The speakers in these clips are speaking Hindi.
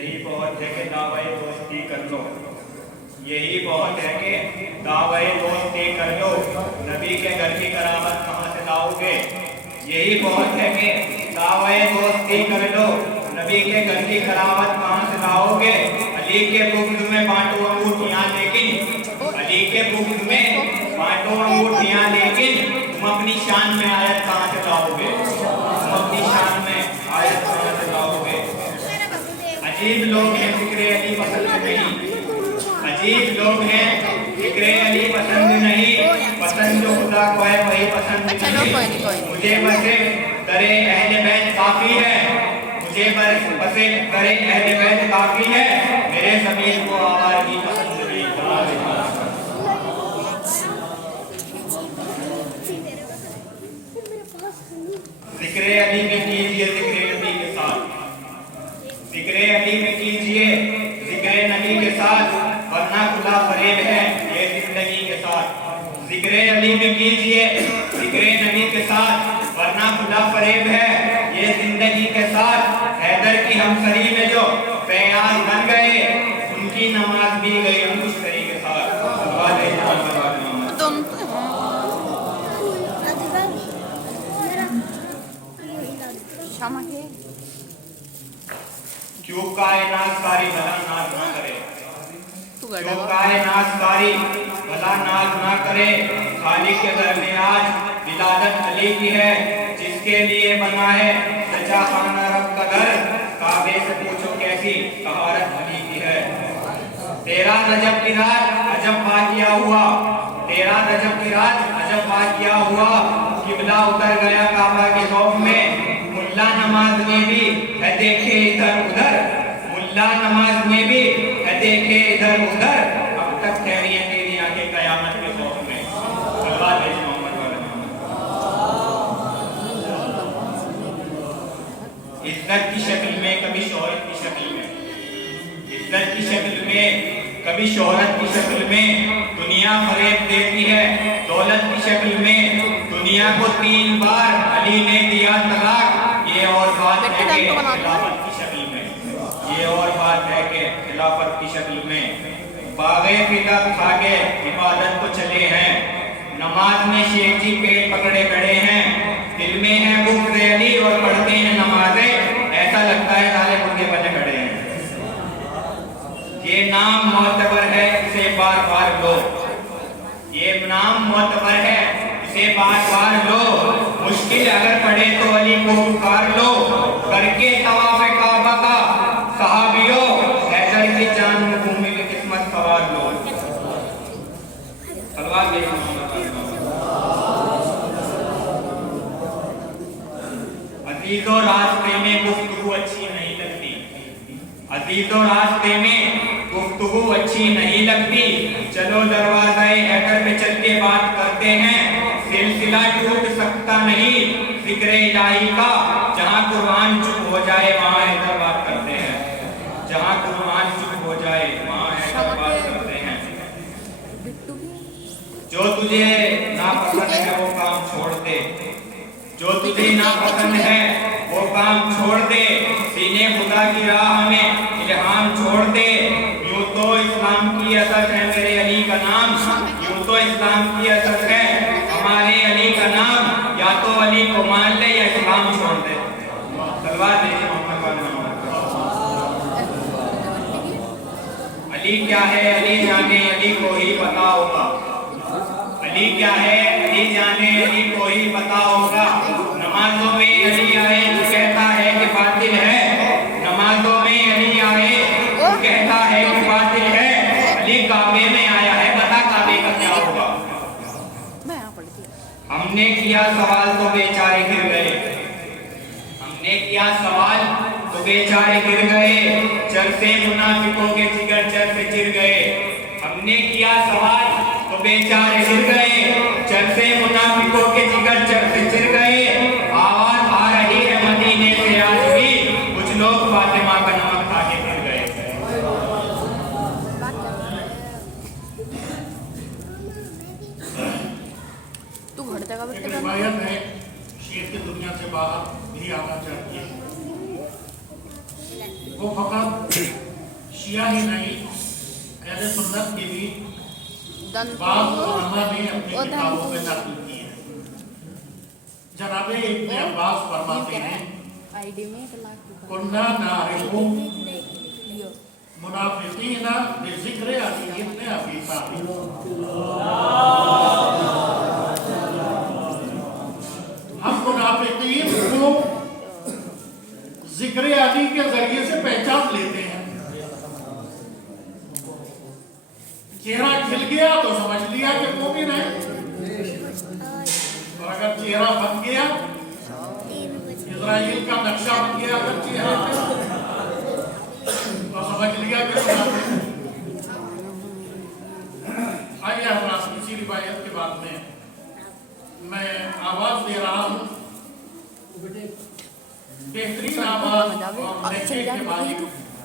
यही बहुत है कि दावे दोस्ती कर लो, यही बहुत है कि दावे दोस्ती कर लो, नबी के घर की करामत कहाँ से लाओगे। यही बहुत है कि दावे दोस्ती कर लो, नबी के घर की करामत कहाँ से लाओगे। अली के बुग़्ज़ में बांटो अंगूठियाँ लेकिन, अली के बुग़्ज़ में बांटो अंगूठियाँ लेकिन तुम अपनी शान में आयत कहाँ से लाओगे, तुम अपनी शान में आयत कहाँ से लाओगे। अजीब लोग हैं ज़िक्र अली पसंद नहीं, अजीब लोग हैं ज़िक्र अली पसंद नहीं, पसंद जो खुदा को है वही पसंद नहीं। मुझे बसे दरे अहले बैत काफ़ी है, मुझे बसे दरे अहले बैत काफ़ी है, मेरे ज़मीर को आवाज़ की पसंद नहीं। ज़िक्र अली में कीजिए ज़िक्र नबी के साथ, ज़िक्र अली में कीजिए ज़िक्र नबी के साथ, वरना खुदा फरेब है ये जिंदगी के साथ। ज़िक्र अली में कीजिए ज़िक्र नबी के साथ, वरना खुदा फरेब है ये जिंदगी के साथ। हैदर की हमसरी में जो फैयाज बन गए, उनकी नमाज भी गई मुश्तरी के साथ। क्यों कायनात सारी भला नाज ना करे, क्यों कायनात सारी भला नाज ना करे। खालिक के घर में आज विलादत अली की है, जिसके लिए बना है सचा खाना रब का घर। काबे से पूछो कैसी तहारत अली की है। 13 रजब की रात अजब वाक़िया हुआ, 13 रजब की रात अजब वाक़िया हुआ। किबला उतर गया काबा के खौफ में, मुल्ला नमाज में भी है देखे इधर उधर, मुल्ला नमाज में भी है देखे इधर उधर। अब तक ठहरिए तेरी आंखें कयामत के खौफ में। सल्लल्लाहु अलैहि वसल्लम। इज्जत की शक्ल में कभी शोहरत की शक्ल में, इज्जत की शक्ल में कभी शोहरत की शक्ल में दुनिया फरेब देती है। दौलत की शक्ल में दुनिया को 3 बार अली ने दिया तलाक। ये और बात है कि खिलाफत की शक्ल में, ये और बात है कि खिलाफत की शक्ल में बागे फिदा खा के इबादत को चले हैं। नमाज में शेख जी पेट पकड़े खड़े हैं, दिल में है बुग़्ज़ अली और पढ़ते हैं नमाजें, ऐसा लगता है सारे मुर्गे बने खड़े हैं। ये नाम मोतबर है इसे बार बार लो, ये नाम मोतबर है इसे बार बार लो। मुश्किल अगर पड़े तो अली को पुकार लो, करके तवाफ़ काबा का सहाबियों हैदर की जान में घूमने की किस्मत सवार लो। अजीजों रास्ते में गुफ्तगू अच्छी नहीं लगती, अजीजों रास्ते में गुफ्तगू अच्छी नहीं लगती। चलो दरवाज़े हैदर पे चल के बात करते हैं, सिलसिला टूट सकता नहीं ज़िक्र इलाही का। जहाँ कुरान चुप हो जाए वहाँ हैदर बात करते हैं, जहाँ कुरान चुप हो जाए वहाँ हैदर बात करते हैं। जो तुझे नापसंद है वो काम छोड़ दे, जो तुझे नापसंद है वो काम छोड़ दे। सीने खुदा की राह में इल्हाम छोड़ दे। यूं तो इस्लाम की असर है मेरे अली का नाम, यूं तो इस्लाम की असर है हमारे अली का नाम। या तो अली को मान ले या इस्लाम छोड़ दे। सलवात भेजिए मोहम्मद। अली क्या है अली जाने अली को ही पता होगा, अली क्या है अली जाने अली को ही पता होगा। नमाजों में अली आए जो कहता है कि बातिल है, नमाजों में अली आए जो कहता है कि बातिल है। अली काबे में आया है, बता काबे का क्या होगा। हमने किया सवाल तो बेचारे गिर गए, हमने किया सवाल तो बेचारे गिर गए। चर से मुनाफिकों के जिगर चर से चिर गए। हमने किया सवाल तो बेचारे गिर गए, चर से मुनाफिकों के जिगर चर से चिर गए। आवाज आ रही है मदीने से आज भी, कुछ लोग फातिमा का नाम खा के गिर गए। तू घर जगह एक रिवायत है शेर की दुनिया से बाहर भी आना चाहिए। वो फकत शिया ही नहीं, अहले सुन्नत के भी बाज़ उलमा ने अपनी किताबों में नक़ल की है। जनाबे इब्न अब्बास फरमाते हैं, कुन्ना नारिफु मुनाफिकीना बिज़िक्र अली इब्न अबी तालिब। हम मुनाफिकीन को जिक्र अली के जरिए से पहचान लेते हैं। चेहरा खिल गया तो समझ लिया कि मोमिन है, और अगर चेहरा बन गया, इज़राइल का नक्शा बन गया अगर चेहरे पे, तो समझ लिया कि मुनाफिक है। आइए हमारा इसी रिवायत के बाद में मैं आवाज दे रहा हूँ बेहतरीन आवाज और लहजे के मालिक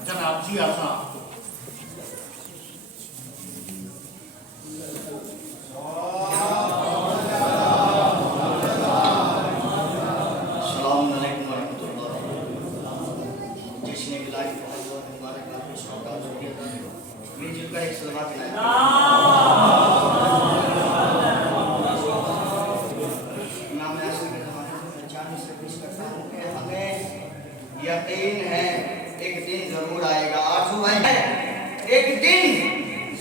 जनाब जिया साहब को। अस्सलाम वालेकुम रहमतुल्लाह। जिसने बिलाई मुबारक मिलजुल कर एक सलावत लाया। यकीन है एक दिन जरूर आएगा, आरज़ू है एक दिन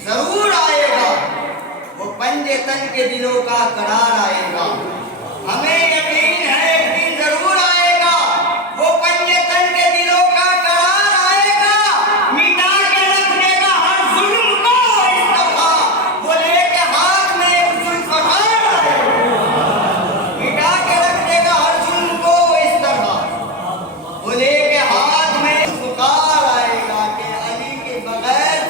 जरूर आएगा, वो पंजे तन के दिलों का करार आएगा। हमें यकीन है एक दिन जरूर आएगा, वो पंजे तन के दिलों का करार आएगा। मिटा के रख देगा हर जुल्म को इस दफा, वो लेके हाथ में एक जुल्फ़कार आएगा। मिटा के रख देगा हर जुल्म को इस दफा, वो लेके हाथ में पुकार आएगा कि अली के बगैर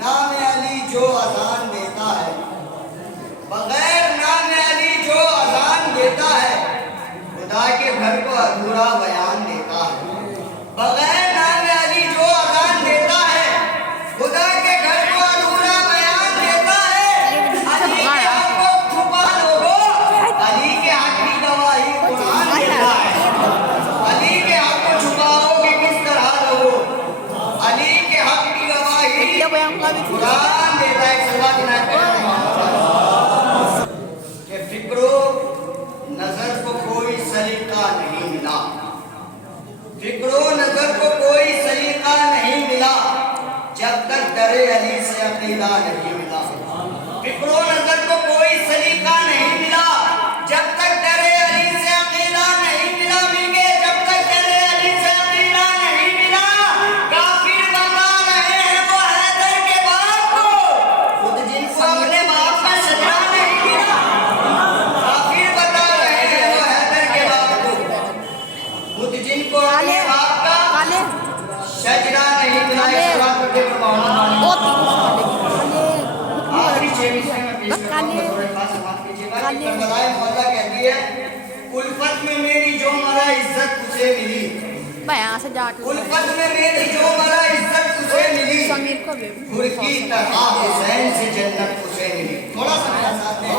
नाम अली जो अजान देता है, बगैर नाम अली जो अजान देता है, खुदा के घर को अधूरा बयान देता है। बगैर नाम अली जो अजान देता है, खुदा के घर को अधूरा बयान देता है। अली के हक को छुपा लोगो, अली के हक की गवाही कुरान देता है। अली के हक को छुपाओगे किस तरह लोगो, अली के हक की गवाही कुरान देता है। कि फिक्रो नजर को कोई सलीका नहीं मिला, फिक्रो नजर को कोई सलीका नहीं मिला, जब तक दरे अली से अकीदा नहीं मिला। फिक्रो नजर को कोई सलीका नहीं मिला, जब तक दरे अली से अकीदा नहीं मिला। मिले जब तक दरे अली से अकीदा नहीं मिला। काफिर बता रहे हैं वो हैदर के बाप को, खुद जिनको अपने बाप का सजदा नहीं मिला। काफिर बता रहे हैं वो हैदर के बाप को, खुद जिनको अपने बाप का सजदा नहीं मिला। इस बात को देख आखिरी 6 मिनट में पेश करता हूं, थोड़े पास समाप्त कीजिएगा। करबलाए मौला कहती है, उल्फत में मेरी जो मरा इज्जत उसे मिली, उल्फत में मेरी जो मरा इज्जत उसे मिली, हुर की तरह हुसैन से जन्नत उसे मिली। थोड़ा सा मेरा साथ दें।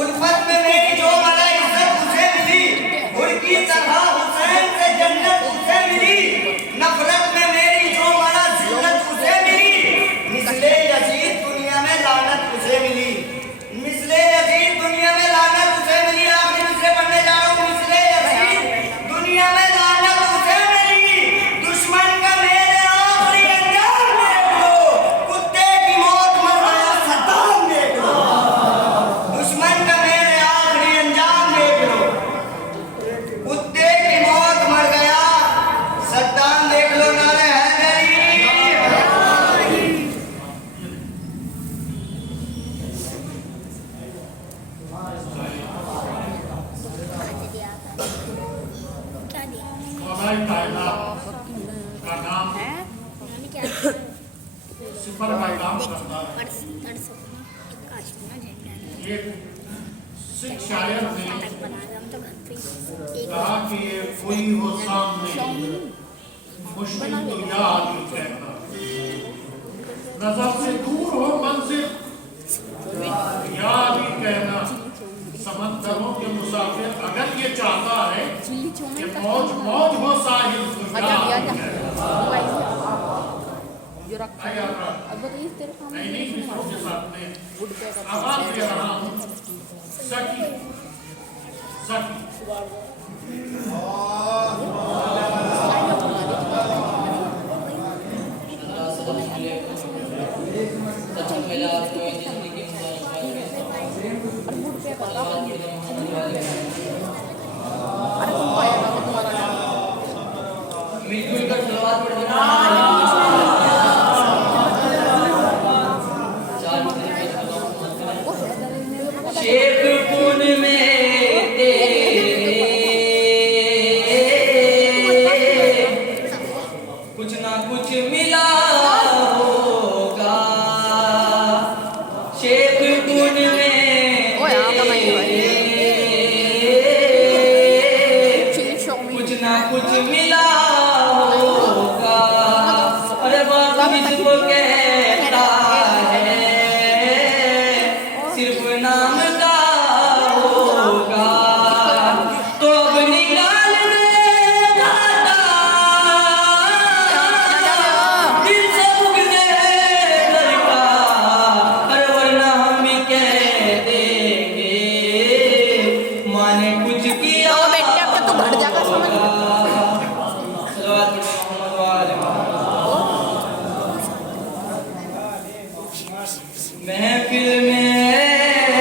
उल्फत में मेरी जो मरा इज्जत उसे मिली, हुर की तरह हुसैन से जन्नत उसे मिली। नफरत में मेरी जो मरा जिल्लत उसे मिली, मिसले यजीद दुनिया में लानत उसे मिली, मिसले यजीद दुनिया में लानत उसे मिली। आखिरी मिसले पढ़ने जा रहा हूँ। मिसले यजीद दुनिया में लानत उसे मिली, दुश्मन का मेरे आखिरी अंजाम देख लो, कुत्ते की मौत मर गया सद्दाम देख लो। दुश्मन का मेरे आखिरी अंजाम देख लो, कुत्ते की मौत मर गया सद्दाम देख लो। नारे हैदरी। मौलाई कायनात का नाम सिफर का काम करता है। एक सिख शायर ने कहा कि ये कोई हो सामने मुश्किल तो या आदमी कहना, नजर से दूर हो मंजिल या आदमी कहना। समंदरों के मुसाफिर अगर ये चाहता है कि मौज मौज हो साहिल तो या आदमी कहना। आया अपना अब बताइए तेरे काम नहीं नहीं मित्रों के साथ में वुड पे का आवाज दे रहा हूँ सखी सखी और वुड पे का अरे तुम पाएगा तो तुम्हारा मिलजुल कर सलवार पढ़ देना शेखपुर में तेरे कुछ ना कुछ मिला होगा शेखपुर में ओए आता नहीं तेरे चीज शो में कुछ ना कुछ मिला होगा अरे बाबा किसको कहता है सिर्फ नाम का होगा तो अब निकाल दे घाटा दिल से उगने लड़का अरे वरना हम भी कह देंगे माने कुछ किया तो बेटे अब तक तो बढ़ जाएगा समझ महफिल में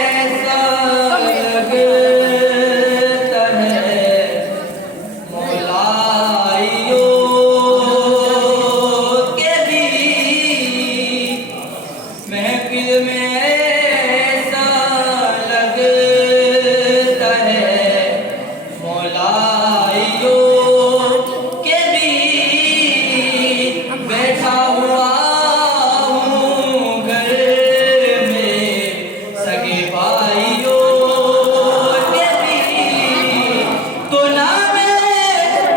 ऐसा लगता है मौलाइयों के भी महफिल में ऐसा लगता है मौलाइयों के भी बैठा हुआ हूँ घर में सगे भाइयों के भी तो ना मैं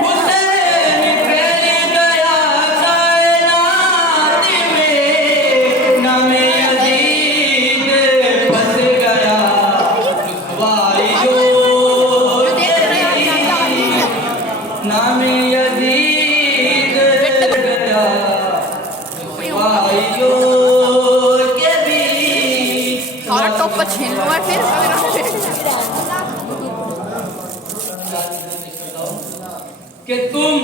हुसैन फैल गया कायनात में ना मैं यजीद फंस गया रुसवाइयों के भी ना मैं यजीद गया रुसवाइयों के भी और टॉप पर छीन लूंगा फिर कि तुम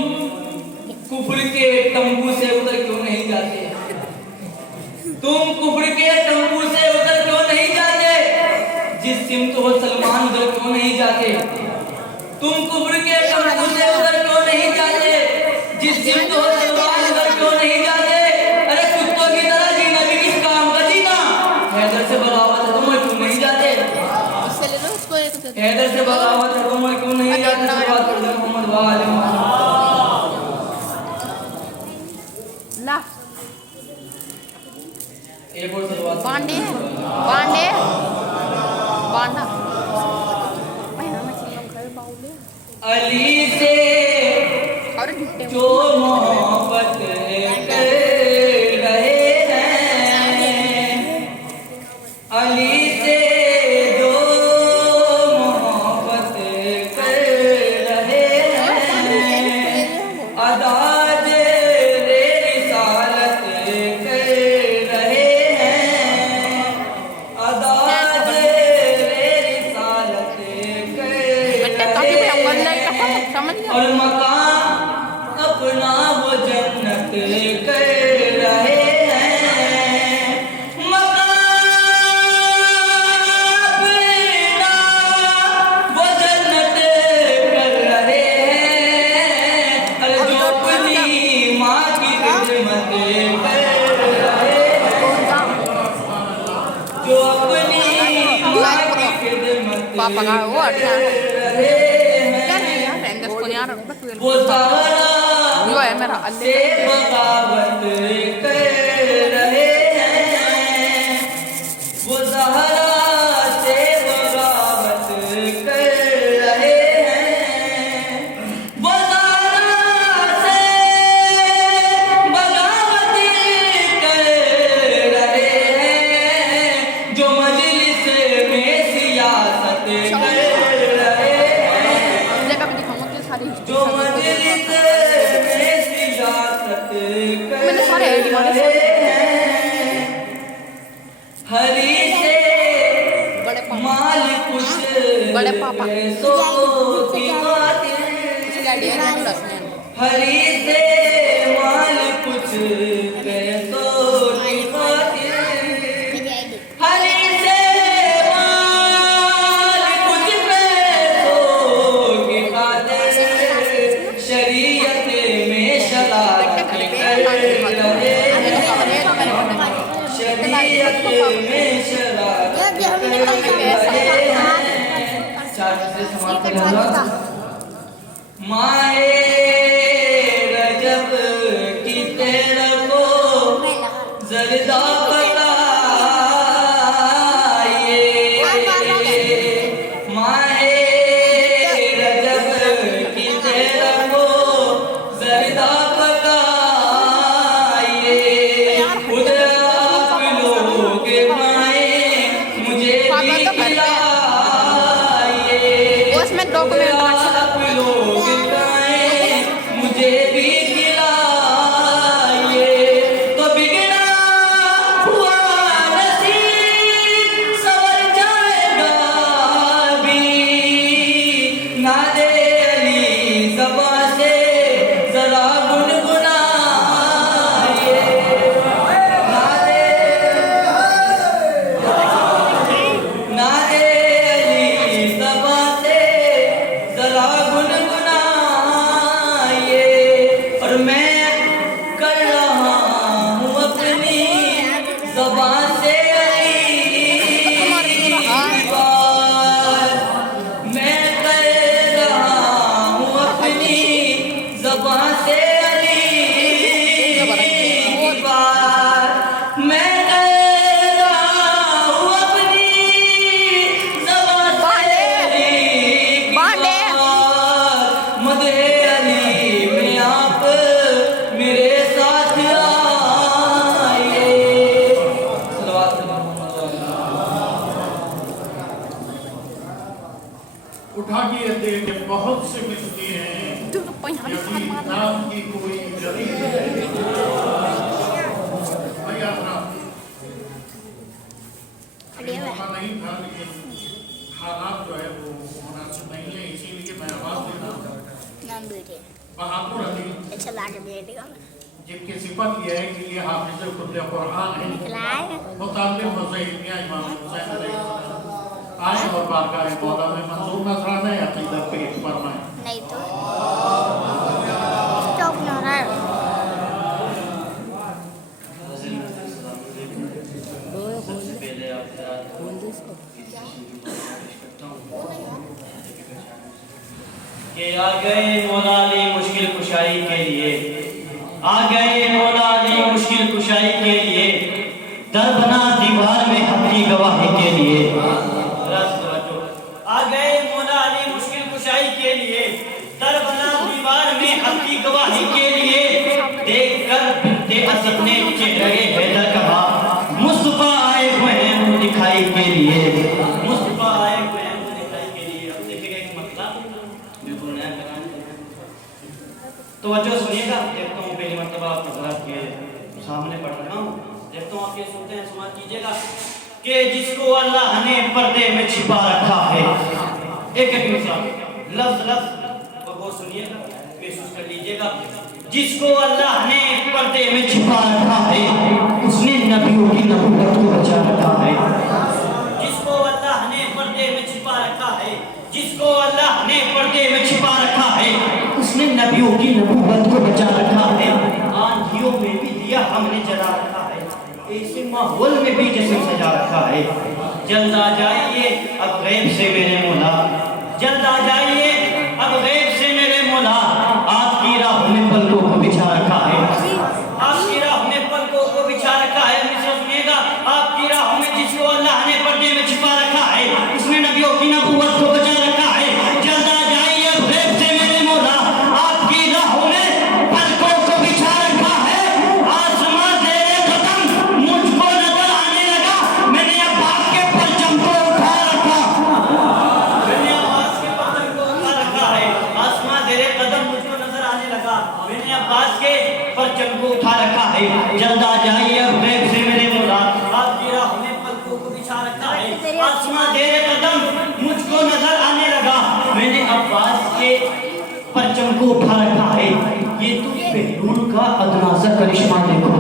कुफर के तंबू से उधर क्यों नहीं जाते तुम कुफर के तंबू से उधर क्यों नहीं जाते जिस सिमत हो सलमान उधर क्यों नहीं जाते तुम कुफर के तंबू से उधर क्यों नहीं जाते जिस सिमत हो सलमान उधर क्यों नहीं जाते अरे कुत्तों की तरह जीना भी किस काम का जीना हैदर से बगावत है तुम क्यों नहीं जाते इससे ले लो उसको एक दे दो। हैदर से बगावत है तुम क्यों नहीं जाते सलवात पढ़ दो मोहम्मद वाले मोहम्मद ला एक और सलवात बांडे बांडे बांडा महीना में चिल्लम कर बाउले अली से और झुट्टे जो मोहब्बत कर रहे हैं अली से जो मोहब्बत कर रहे हैं अदाज रे रिसालत कर रहे हैं अदाज रे रिसालत कर बेटे ताकि रहे मैं अंगन हैं नहीं कहा समझ गया और मकान अपना वो जन्नत कर रहे हैं मकान अपना वो जन्नत कर रहे हैं अरे जो अपनी माँ की खिदमत कर रहे हैं जो अपनी माँ की खिदमत पापा का वो कर अच्छा रहे यार हैं यार रेंगस को यार बस वो सहारा यो है मेरा से अल्लाह बगावत कर रहे हैं वो सहारा से बगावत कर रहे हैं वो सहारा से बगावत कर रहे हैं जो मजलिस में सियासत कर रहे हैं देखा मैं दिखाऊंगा कि सारी जो हिस्ट्री मजलिस में सियासत कर मैंने सारे एडी वाले रहे कैसों की खातिर हरी से माल कुछ कैसों की खातिर हरी से माल कुछ पैसों की खातिर शरीयत में शरारत कर रहे शरीयत में शरारत कर रहे माहे रजब की तेरा को जरदा बताइए माहे रजब की तेरा को जरदा बताइए खुद आप लोग माए मुझे भी खिलाइए उसमें डॉक्यूमेंट आप लोग गाएं मुझे भी खिलाइए तो बिगड़ा हुआ नसीब संवर जाएगा भी नादे अली ज़बां से जरा गुनगुनाइए नादे अली ज़बां से जरा गुनगुनाइए और मैं कर रहा हूँ अपनी ज़बां से अली की बात मैं कर रहा हूँ अपनी ज़बां से अली की बात मैं कर रहा हूँ अपनी ज़बां से अली की बात मदे अली में आप मेरे साथ आइए सल्लल्लाहु अलैहि वसल्लम उठा के दे के बहुत से मिलती हैं यदि नाम की कोई जरी है भैया नाम मौका नहीं था लेकिन हालात जो है वो मुनासिब नहीं है इसीलिए मैं आवाज दे रहा हूँ बहादुर अली जिनकी सिफत यह है कि ये हाफिज खुद कुरान है मुताल्लिम हुसैनिया इमाम हुसैन अलैहिस्सलाम आए और बारगाह मौला में मंजूर नजराना है अकीदत पेश फरमाएं नहीं तो चौक ना रहा है सबसे पहले आप कि आ गए मौला अली मुश्किल कुशाई के लिए आ गए मौला अली मुश्किल कुशाई के लिए दर बना दीवार में अपनी गवाही के लिए आ गए मौला अली मुश्किल कुशाई के लिए दर बना दीवार में अपनी गवाही के लिए देख कर दे अपने चेहरे हैदर कहा मुस्तफा आए हुए हैं मुंह दिखाई के लिए मुस्तफा आए हुए हैं मुंह दिखाई के लिए अब देखिएगा एक मतलब बिल्कुल नया कलाम तो वजह सुनिएगा देखता हूँ पहली मरतबा आप हज़रात के सामने पढ़ रहा हूँ देखता हूँ आप ये सुनते हैं समाज कीजिएगा कि जिसको अल्लाह ने पर्दे में छिपा रखा है एक एक मिसाल लफ्ज लफ्ज वो सुनिएगा महसूस कर लीजिएगा जिसको अल्लाह ने पर्दे में छिपा रखा है उसने नबियों की नबूवत को बचा रखा है जिसको अल्लाह ने पर्दे में छिपा रखा है जिसको अल्लाह ने पर्दे में छिपा रखा है उसने नबियों की नबूवत को बचा रखा है आंधियों में भी दिया हमने जला रखा है ऐसे माहौल में भी जश्न सजा रखा है जल्द आ जाइए अब गैब से मेरे मौला जल्द आ जाइए अब गैब से मेरे मौला आपकी राह में पलकों को बिछा रखा है आपकी राह में पलकों को बिछा रखा है सुनिएगा आपकी राह में जिसको अल्लाह ने पर्दे में छिपा रखा है उसने नबियों की नबूवत को बचा रखा है जल्द आ जाइए अब गैब से मेरे मौला आपकी राह में पलकों को बिछा रखा है आसमां तेरे कदम मुझको नजर आने लगा मैंने अब्बास के परचम को उठा रखा मैंने अब्बास के परचम को उठा रखा है आसमां तेरे कदम मुझको नजर आने लगा मैंने अब्बास के परचम को उठा रखा है जल्द आ जाइए अब गैब से मेरे मौला आपकी राह में पलकों को बिछा रखा है आसमां तेरे कदम मुझको नजर आने लगा परचम को उठा रखा है। ये तो बेहलूल का अदना सा करिश्मा देखो,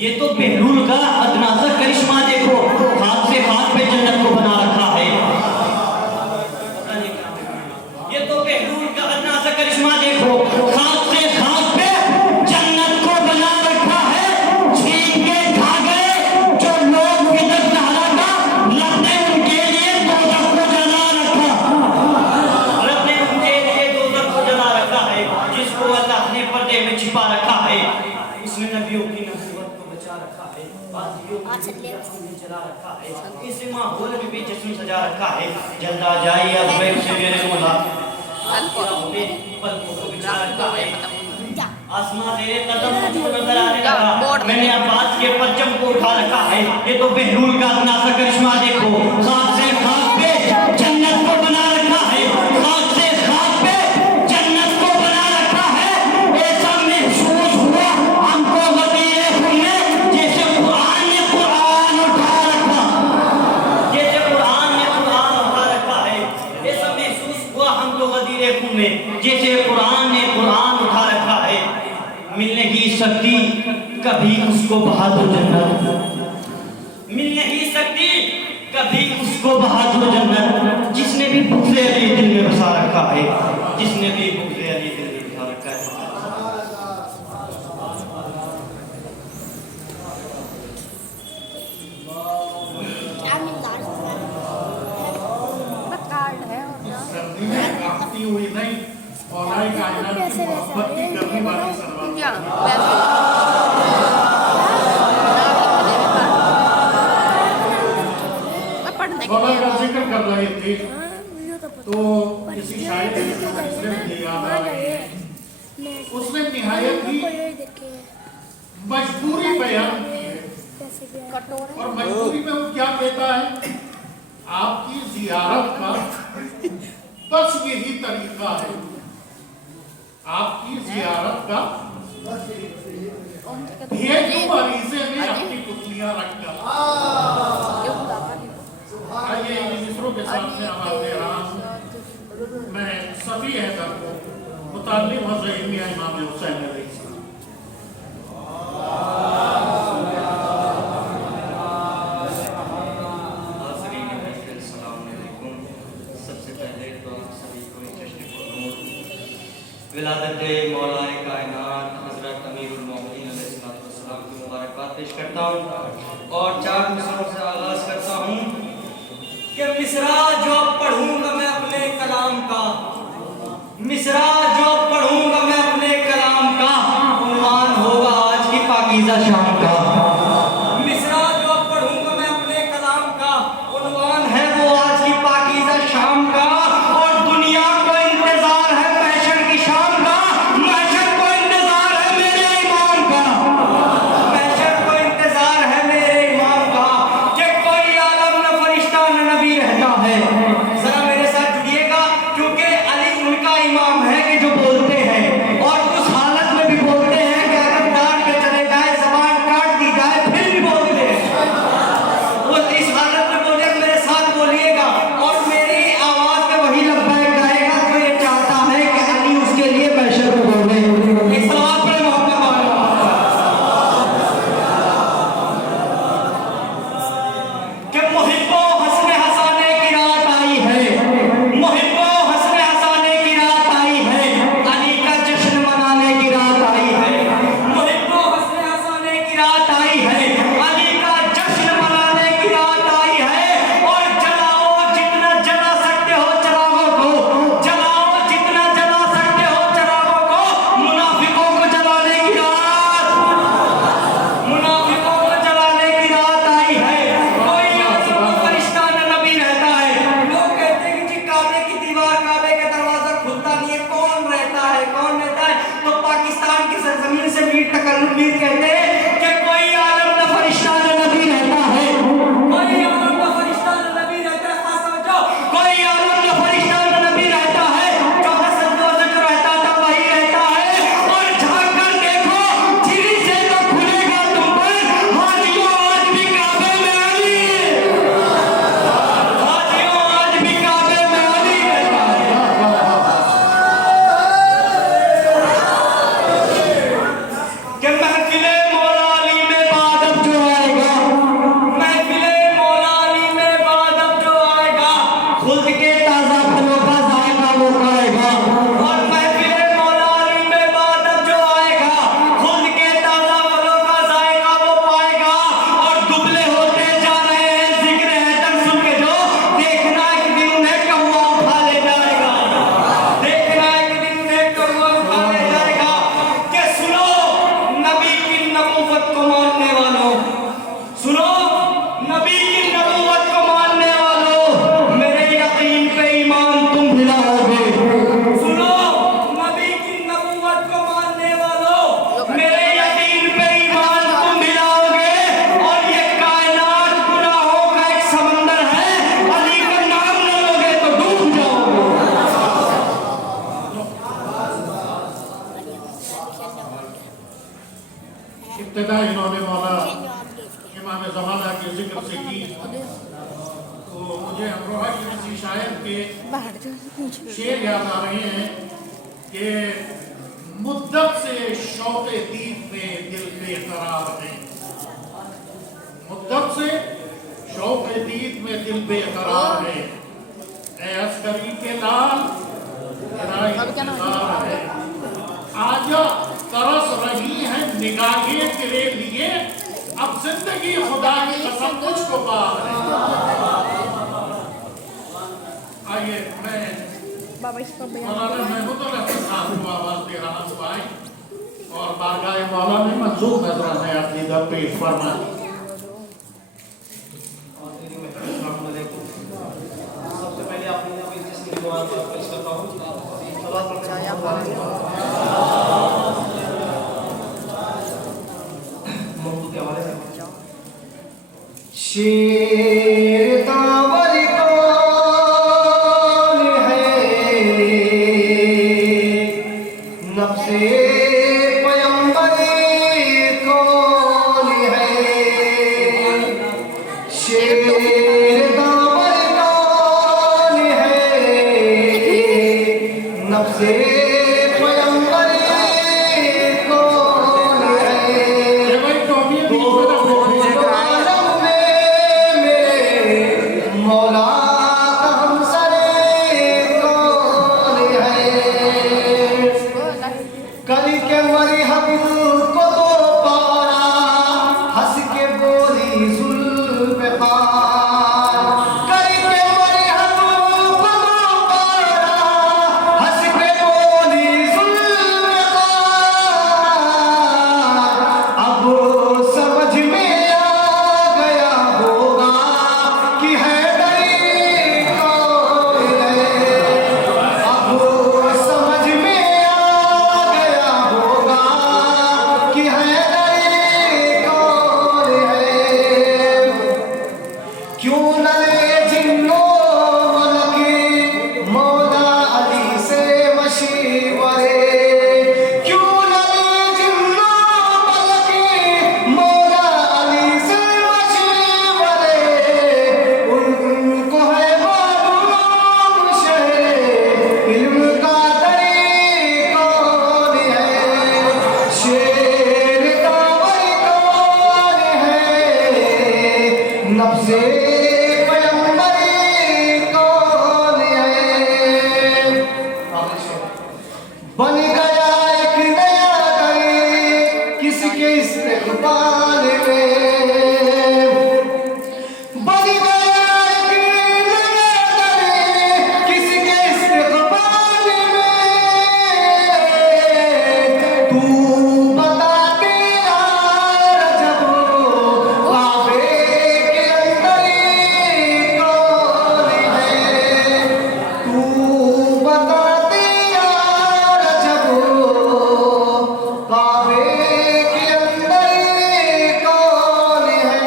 ये तो बेहलूल का अदना सा करिश्मा देखो, हाथ से हाथ पे जन्नत को बना रखा है। ये तो बेहलूल का अदना सा करिश्मा देखो, हाथ से हाथ पे जन्नत को बना रखा है। छीन के खा गए जो लोग विदत नहला था, रब ने उनके लिए दोज़ख को जला रखा, रब ने उनके लिए दोज़ख को जला रखा है। जिसको अल्लाह ने पर्दे में छिपा रखा है, उसने नबियों की नबूवत को बचा रखा है, बातियों को जला रखा है, इस माहौल में भी जश्न सजा रखा है। जल्दा जाइए अब बैठ से मेरे मौला, पलकों को बिछा रखा है। आसमां तेरे कदम मुझको नजर आने लगा, मैंने अब्बास के परचम को उठा रखा है। ये तो बेहलूल का अपना सा करिश्मा देखो, हाथ से हाथ पे जन्नत को बना रखा है, हाथ से हाथ पे जन्नत को बना रखा है। ऐसा महसूस हुआ हमको वज़ीर खुले, जैसे कुरान ने कुरान उठा रखा, जैसे कुरान ने कुरान उठा रखा है। ऐसा महसूस हुआ हमको वज़ीर खुले, जैसे कुरान ने कुरान उठा रखा है। मिल नहीं सकती कभी उसको बहादुर जन्नत, मिल नहीं सकती कभी उसको बहादुर जन्नत, जिसने भी बुग़्ज़ अली दिल में बसा रखा है, जिसने भी बुग़्ज़ अली दिल में बसा रखा है। कार्ड है और सर्दी में कांपती हुई नहीं, मौलाई कायनात की मोहब्बत की करने वाली सरवर। क्या वैसे पढ़ने मौला के का लिए जिक्र कर रहे थे तो किसी शायर ने मुझे याद आ रही है, उसने निहायत ही मजबूरी बयान की है। और मजबूरी में वो क्या कहता है, आपकी जियारत का बस यही तरीका है, आपकी जियारत का ये जो मरीज़े ने अपनी पुतलियां रखकर आइए इन मिसरों के सामने आवाज़ दे रहा हूं। मैं सभी हैदर को मुताल्लिम हज़रत मियां इमाम हुसैन अलैहिस्सलाम। सबसे पहले तो आप सभी को जश्न खुर्नूर विलादत मौलाए कायनात हज़रत अमीरुल मोमिनीन अलैहिस्सलाम की मुबारकबाद पेश करता हूँ और 4 मिसरों से आगाज़ करता हूँ कि मिसरा जो पढ़ूंगा मैं अपने कलाम का, मिसरा जो पढ़ूंगा मैं अपने कलाम का, उन्वान होगा आज की पाकीज़ा शाम का। मिसरा जो पढ़ूंगा मैं अपने कलाम का, उन्वान है वो आज की पाकीज़ा शाम का। और दुनिया को इंतजार है महशर की शाम का, महशर को इंतजार है मेरे इमाम का, महशर को इंतजार है मेरे इमाम का। कि कोई आलम न फरिश्ता न नबी रहता है, जरा मेरे साथ जुड़िएगा, क्योंकि अली उनका इमाम है कि जो बोलते हैं और उस हालत में भी बोलते हैं कि अगर डांट के चले जाए, जबान काट दी जाए, फिर भी बोलते हैं। वो इस हालत में बोले, मेरे साथ बोलिएगा और मेरी आवाज में वही लब्बैक गाएगा जो ये चाहता है कि अली उसके लिए महशर में बोले। एक सवाल पर मोहब्बत मानो कि मुहिब्बो हस्ने हसाने की रात आई है, मुहिब्बो हस्ने हसाने की रात आई है, अली का जश्न मनाने की रात आई है। मुहिब्बो हस्ने हसाने की रात आई है, अली का जश्न मनाने की रात आई है। और जलाओ जितना जला सकते हो चिरागों को, जलाओ जितना जला सकते हो चिरागों को, मुनाफिकों को जलाने की रात, मुनाफिकों को जलाने की रात आई है। कोई आदम न फरिश्ता न नबी रहता है। लोग कहते हैं कि जी काबे की दीवार, काबे का दरवाजा खुलता नहीं है, कौन रहता है, कौन रहता है? तो पाकिस्तान की सरजमीन से मीर तकल्लुम मीर कहते हैं कि कोई आदम न फरिश्ता न नबी रहता है, कोई आदम न फरिश्ता न नबी रहता है। खास समझो, कोई आदम न फरिश्ता न नबी रहता है, 14 सदियों से जो रहता था वही रहता है। और झांक कर देखो झिरी से तो खुलेगा तुम पर, हाजियों आज भी काबे में अली, हाजियों आज भी काबे में अली रहता है। इब्तिदा इन्होंने मौला इमाम ज़माना के जिक्र से की, तो मुझे अमरोहा के किसी शायर के शेर याद आ रहे हैं कि मुद्दत से शौक़े दीद में दिल बेकरार है, मुद्दत से शौक़े दीद में दिल बेकरार है, ऐ अस्करी के लाल तेरा इंतज़ार है, आजा तरस रही है निगाहें तेरे लिए, अब जिंदगी खुदा की कसम मुझको पार है। आइए मैं मौलाना महमूदुल हसन साहब को आवाज दे रहा हूँ भाई, और बारगाह मौला में मंसूब नजराने अपनी दर पेश फरमाएं। सबसे पहले आपने जिसकी दुआ पेश करता हूँ, शेर तावल कौन है, नफ्से पैगंबर कौन है, शेर तावल कौन है, नफ्से पैगंबर कौन है, ये भाई तो अभी बीच में ना मौला का हमसरे कौन है, कली के मरहब को तो पारा, हंस के बोली जुल्फ़िकार, कली के मरहब को तो पारा, हंस के बोली जुल्फ़िकार, अब समझ में आ गया होगा कि है नफ्से पैगंबर कौन है, बन गया एक नया दर किसके इस्तेक़बाल में, बन गया एक नया दर किसके इस्तेक़बाल में, तू बता तेरा रजब काबे के अंदर कौन है, तू बता तेरा रजब काबे के अंदर कौन है।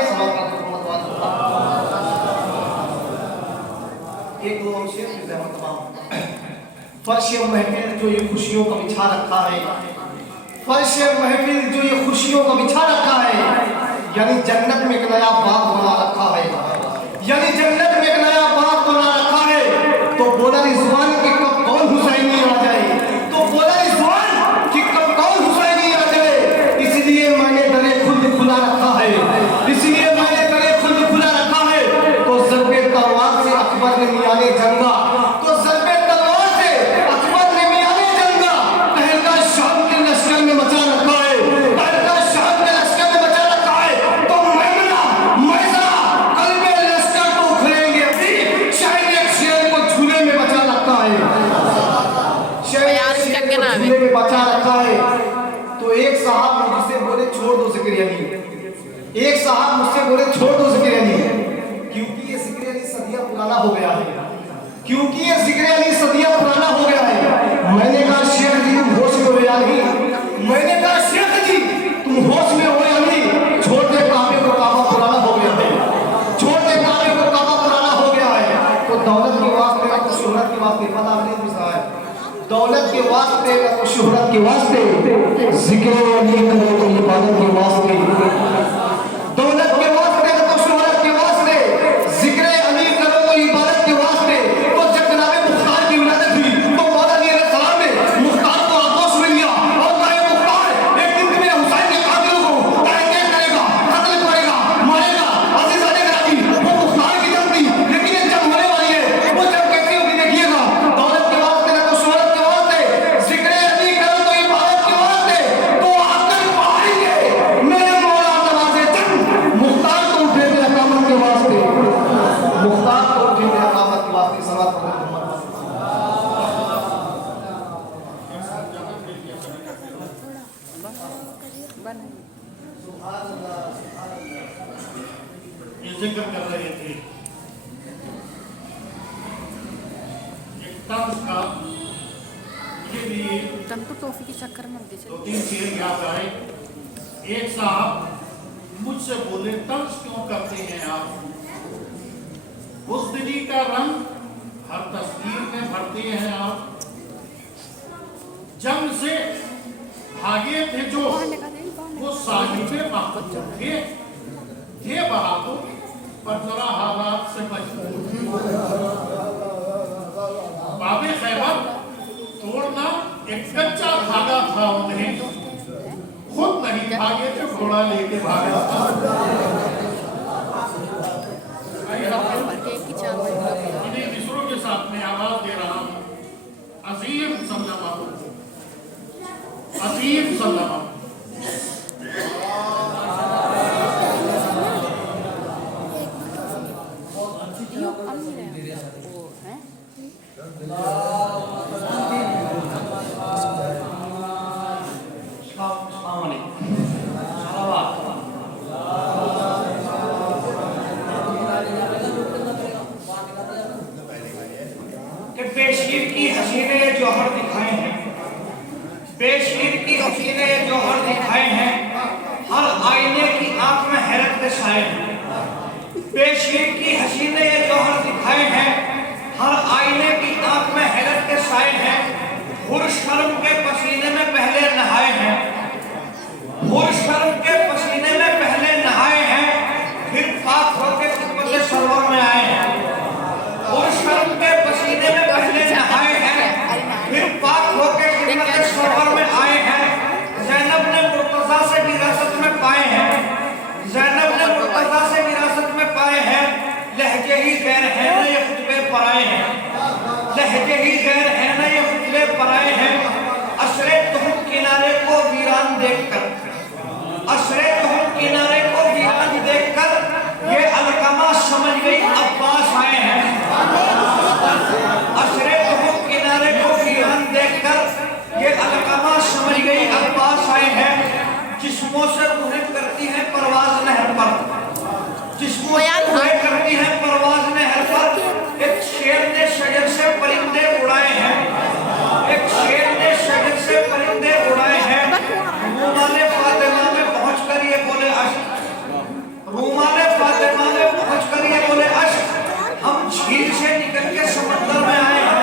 एक दो शेर में जहमत तमाम फर्श महफिल जो ये खुशियों का बिछा रखा है, फर्श महफिल जो ये खुशियों का बिछा रखा है, यानी जन्नत में एक नया बाग बना रखा है, यानी जन्नत में एक नया बाग बना रखा है, तो बोला रिजवान की कब कौन हुसैनी आ जाए, तो बोला रिजवान की कब कौन हुसैनी आ जाए, इसलिए मैंने दरे खुद खुला रखा है, इसलिए मैंने दरे खुद खुला रखा है, तो ज़र्बे तलवार से अकबर ने मियाने जंगा, तो ज़र्बे तलवार से अकबर ने मियाने जंगा, पहला शाम के लश्कर में मचा रखा है, पहला शाम के लश्कर में मचा रखा है, तो मैमना मैज़रा कल्बे लश्कर को उखड़ेंगे अभी, शायद एक शेर को झूले में बचा रखा है, शायद एक शेर को झूले में बचा रखा है। तो एक साहब मुझसे बोले छोड़ दो ज़िक्र अली, एक साहब मुझसे बोले छोड़ दो ज़िक्र अली, क्योंकि ये ज़िक्र अली सदियां पुराना हो गया है, क्योंकि ये ज़िक्र अली सदियां पुराना हो गया है। मैंने कहा शेख जी तुम होश में हो या नहीं, मैंने कहा शेख जी तुम होश में हो या नहीं, छोड़ते काबे को काबा पुराना हो गया है, छोड़ते काबे को काबा पुराना हो गया है। तो दौलत के वास्ते तो शोहरत के वास्ते पता नहीं गुस्सा है, दौलत के वास्ते वास्ते ना तो शोहरत के वास्ते, जिक्र अली करो तो इबादत के वास्ते, दौलत के वास्ते ना तो शोहरत के वास्ते, जिक्र अली करो तो इबादत के वास्ते। तो जब जनाब मुख्तार की विलादत हुई तो मौला अली अलैहिस्सलाम ने मुख्तार को आगोश में लिया और कहा मुख्तार एक दिन मेरे हुसैन के कातिलों को क्या करेगा, कत्ल करेगा, मारेगा। अज़ीज़ाने करामी वो मुख्तार की जंग थी, लेकिन ये जंग होने वाली है। वो जंग कैसी होगी देखिएगा, दौलत के वास्ते ना तो शोहरत के वास्ते, जिक्र अली करो तो इबादत के वास्ते। तो आकर मारेंगे मेरे मौला नवाज़े जंग। मुख्तार तो उठे थे अकामत के वास्ते, मुख्तार तो उठे थे अकामत के वास्ते। सलात पढ़ो मोहम्मद। ये जिक्र कर रहे थे एक तर्ज का, मुझे भी तुम तो टॉफी के चक्कर में दे दो तीन चीजें याद आए। एक साहब मुझसे बोले तर्ज क्यों करते हैं आप, बुज़दिली का रंग हर तस्वीर में भरते हैं आप। जंग से भागे थे जो वो साहिबे महबूब थे, ये बहादुर पर जरा हालात से मजबूर थे। बाबे खैबर तोड़ना एक कच्चा धागा था उन्हें, खुद नहीं भागे थे, घोड़ा लेके भागा था। इन्हीं मिसरों के साथ में आवाज दे रहा हूँ, अजीम सल्लमा, अजीम सल्लमा। बेशीर की हसीने जौहर दिखाए हैं, बेशीर की हसीने जौहर दिखाए हैं, हर आईने की आंख में हैरत के साए हैं। बेशीर की हसीने जौहर दिखाए हैं, हर आईने की आंख में हैरत के साए हैं। हुर्शर्म के पसीने में पहले नहाए हैं, हुर्शर्म के पसीने में पहले नहाए हैं, फिर पाक होकर खिदमत सरवर में आए हैं। हुर्शर्म के पसीने में पहले नहाए हैं, फिर पाक होकर खिदमत सरवर में आए हैं। ज़ैनब ने मुर्तज़ा से विरासत में पाए हैं, ज़ैनब ने मुर्तज़ा से विरासत में पाए हैं। लहजे ही गैर है न ये खुतबे पराए हैं, लहजे ही गैर है न ये खुतबे पराए हैं। असरे तुम किनारे को वीरान देखकर, असरे तुम किनारे को वीरान देखकर ये अलकमा समझ गई अब्बास आए हैं। असरे तुम किनारे को वीरान देखकर ये अलकमा समझ गई अब्बास आए हैं। जिस्मों से उन्हें करती है परवाज़ नहर पर, जिस्मों से उन्हें करती है परवाज़ नहर पर। एक शेर ने शजर से परिंदे उड़ाए हैं, एक शेर ने शजर से परिंदे उड़ाए हैं। रूमाले फातिमा में पहुंचकर ये बोले अश्क, रूमाले फातिमा में पहुंचकर ये बोले अश्क, हम झील से निकल के समंदर में आए हैं।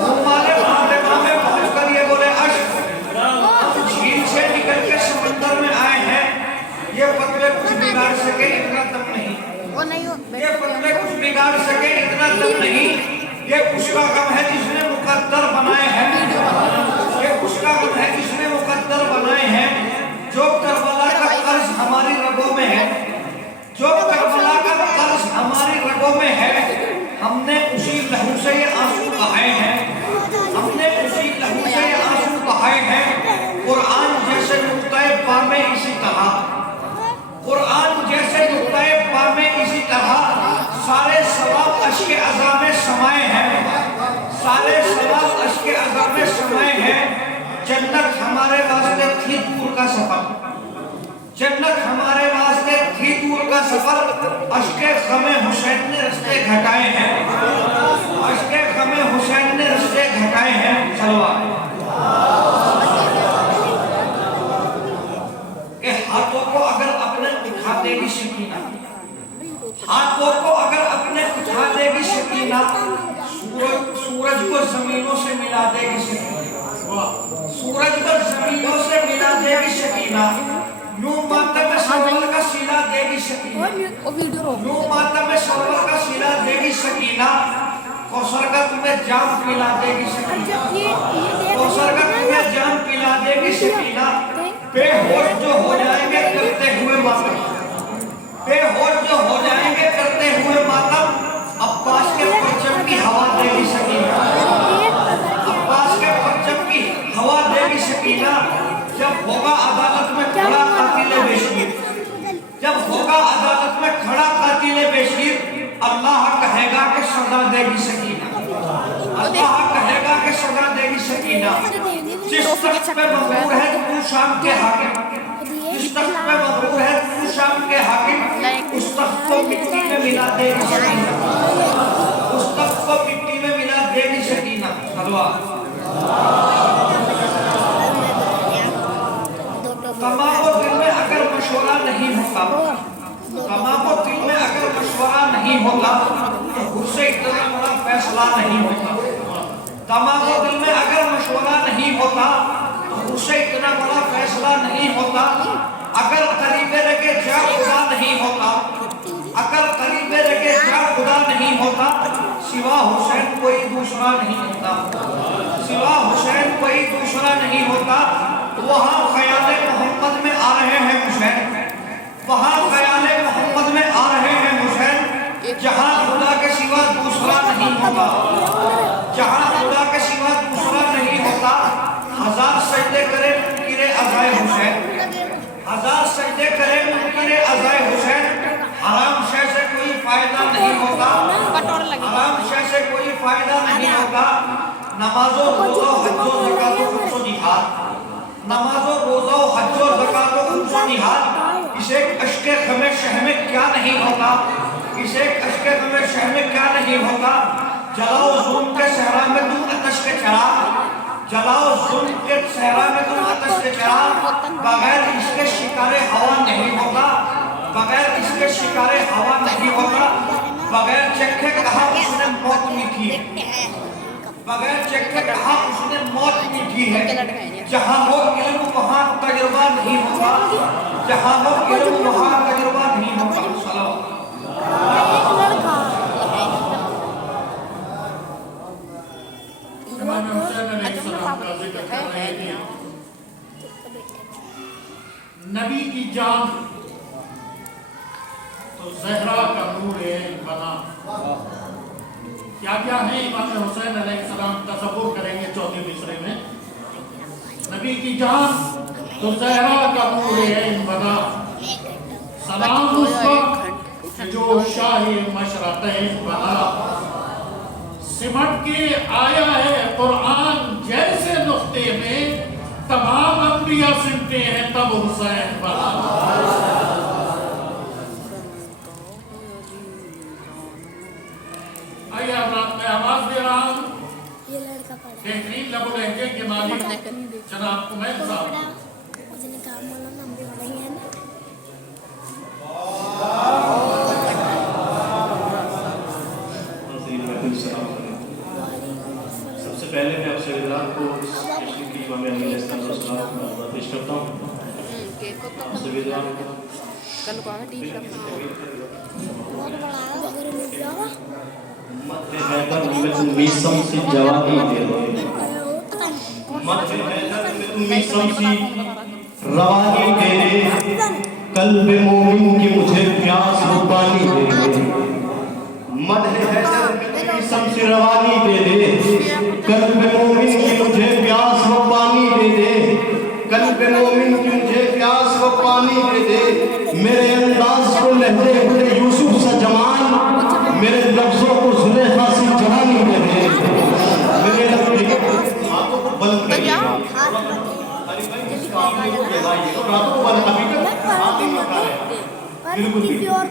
रूमाले फातिमा में पहुंचकर ये बोले अश्क, हम झील से निकल के समंदर में आए हैं। ये पतले कुछ बिगाड़ सके इतना दम नहीं, ये पतले कुछ बिगाड़ सके इतना दम नहीं। ये उसका गम है जिसने मुकद्दर बनाए हैं, ये उसका गम है जिसने मुकद्दर बनाए हैं। जो करबला का कर्ज हमारी रगों में है, जो करबला का कर्ज हमारी रगों में है, हमने उसी लहू से ये आंसू बहाए हैं, हमने उसी लहू से ये आंसू बहाए हैं। कुरान जैसे नुक्ता पा में इसी तरह, कुरान जैसे नुक्ता पा में इसी तरह सारे सवाब अश्के अज़ा में समाये हैं, सारे सवाब अश्के अज़ा में समाये हैं। जन्नत हमारे वास्ते थी दूर का सफर, जन्नत हमारे वास्ते थी दूर का सफर। अश्के ग़मे हुसैन ने रास्ते घटाए हैं, अश्के ग़मे हुसैन ने रास्ते घटाए हैं। सलवा के हाथों को अगर अपने दिखा देगी शकीना, हाथों को अगर अपने दिखा देगी शकीना, सूरज को जमीनों से मिला देगी शकीना, यूं मातम सरवर का सीना देगी शकीना, वो वीडियो रोक यूं मातम सरवर का सीना देगी शकीना, कौसर का तुम्हें जाम पिला देगी शकीना, कौसर का तुम्हें जाम पिला देगी शकीना, बेहोश जो हो जाएंगे करते हुए मातम, बेहोश जो हो जाएंगे करते हुए मातम, अब्बास के परचम की हवा देगी शकीना, अब्बास के परचम की हवा देगी शकीना, जब होगा अदालत में खड़ा कातिल बेशीर, जब होगा अदालत में खड़ा कातिल बेशीर, अल्लाह कहेगा कि सजा देगी शकीना, अल्लाह कहेगा कि सजा देगी शकीना, जिस तख्त पे मगरूर है तू शाम के हाकिम, जिस तख्त पे मगरूर है तू शाम के हाकिम, उस तख्त को मिट्टी में मिला देगी शकीना, उस तख्त को मिट्टी में मिला देगी शकीना। तमामो दिल में अगर मशवरा नहीं होता, तमामो दिल में अगर मशवरा नहीं होता तो उससे इतना बड़ा फैसला नहीं होता, तमामो दिल में अगर मशवरा नहीं होता तो उससे इतना बड़ा फैसला नहीं होता, अगर करीबे रखे जा खुदा नहीं होता, अगर करीबे रखे जा खुदा नहीं होता, सिवा हुसैन कोई दूसरा नहीं होता, सिवा हुसैन कोई दूसरा नहीं होता। वहाँ ख्याले मोहम्मद में आ रहे हैं हुसैन, वहाँ ख्याले मोहम्मद में आ रहे हैं हुसैन, जहाँ खुदा के सिवा दूसरा नहीं होता, जहाँ खुदा के सिवा दूसरा नहीं होता। हजार सजदे करे मुनकिरे अज़ाए हुसैन, हजार सजदे करे मुनकिरे अज़ाए हुसैन, हराम शय से कोई फायदा नहीं होता, हराम शय से कोई फायदा नहीं होता। नमाजो रोज़ो हज्जो ज़कातो खुम्सो जिहाद, नमाजो रोज़ो हज्जो ज़कातो खुम्सो जिहाद, इसे अश्के ग़मे शह में क्या नहीं होता, इसे अश्के ग़मे शह में क्या नहीं होता। जलाओ ज़ुल्म के सहरा में तुम आतश के चिराग, जलाओ ज़ुल्म के सहरा में तुम आतश के चिराग, बगैर इसके शिकारे हवा नहीं होता, बगैर इसके शिकारे हवा नहीं होता। बगैर चखे कहा उसने मौत मीठी है, बगैर चखे कहा उसने मौत मीठी है। जहाँ हो इल्म वहाँ तजुर्बा नहीं होता, जहाँ हो इल्म वहाँ तजुर्बा नहीं होता। इमाम हुसैन अलैहिस्सलाम का जिक्र कर रहे थे। नबी की जान तो ज़हरा का नूर बना। क्या क्या है इमाम हुसैन अलैहिस्सलाम तसव्वुर करेंगे चौथे मिसरे में। नबी की जान तो ज़हरा का नूर बना। सलाम उस पर जो शाही मशरक़ैन बना। सिमट के आया है कुरान जैसे नुक्ते में, तमाम अंबिया सिमटे हैं तब हुसैन बना। आइए मैं आवाज दे रहा हूँ बेहतरीन लबो लहजे के मालिक जनाब उमैर साहब। सबसे पहले मैं आपसे विदात को की पेश करता हूँ। आपसे विदात मीसम सी जवानी दे दो, मीसम सी रवानी दे दे, कल्ब मोमिन की मुझे प्यास वो पानी दे दे। मीसम सी रवानी दे दे, कल्ब मोमिन की मुझे प्यास वो पानी दे दे, कल्ब मोमिन की मुझे प्यास वो पानी दे दे। मेरे अंदाज को लहरे हुए यूसुफ सा जमान, मेरे लफ्जों को जुलेखा सी जवानी दे दे। मेरे हाथों को बंद करिए, हाथों को बंद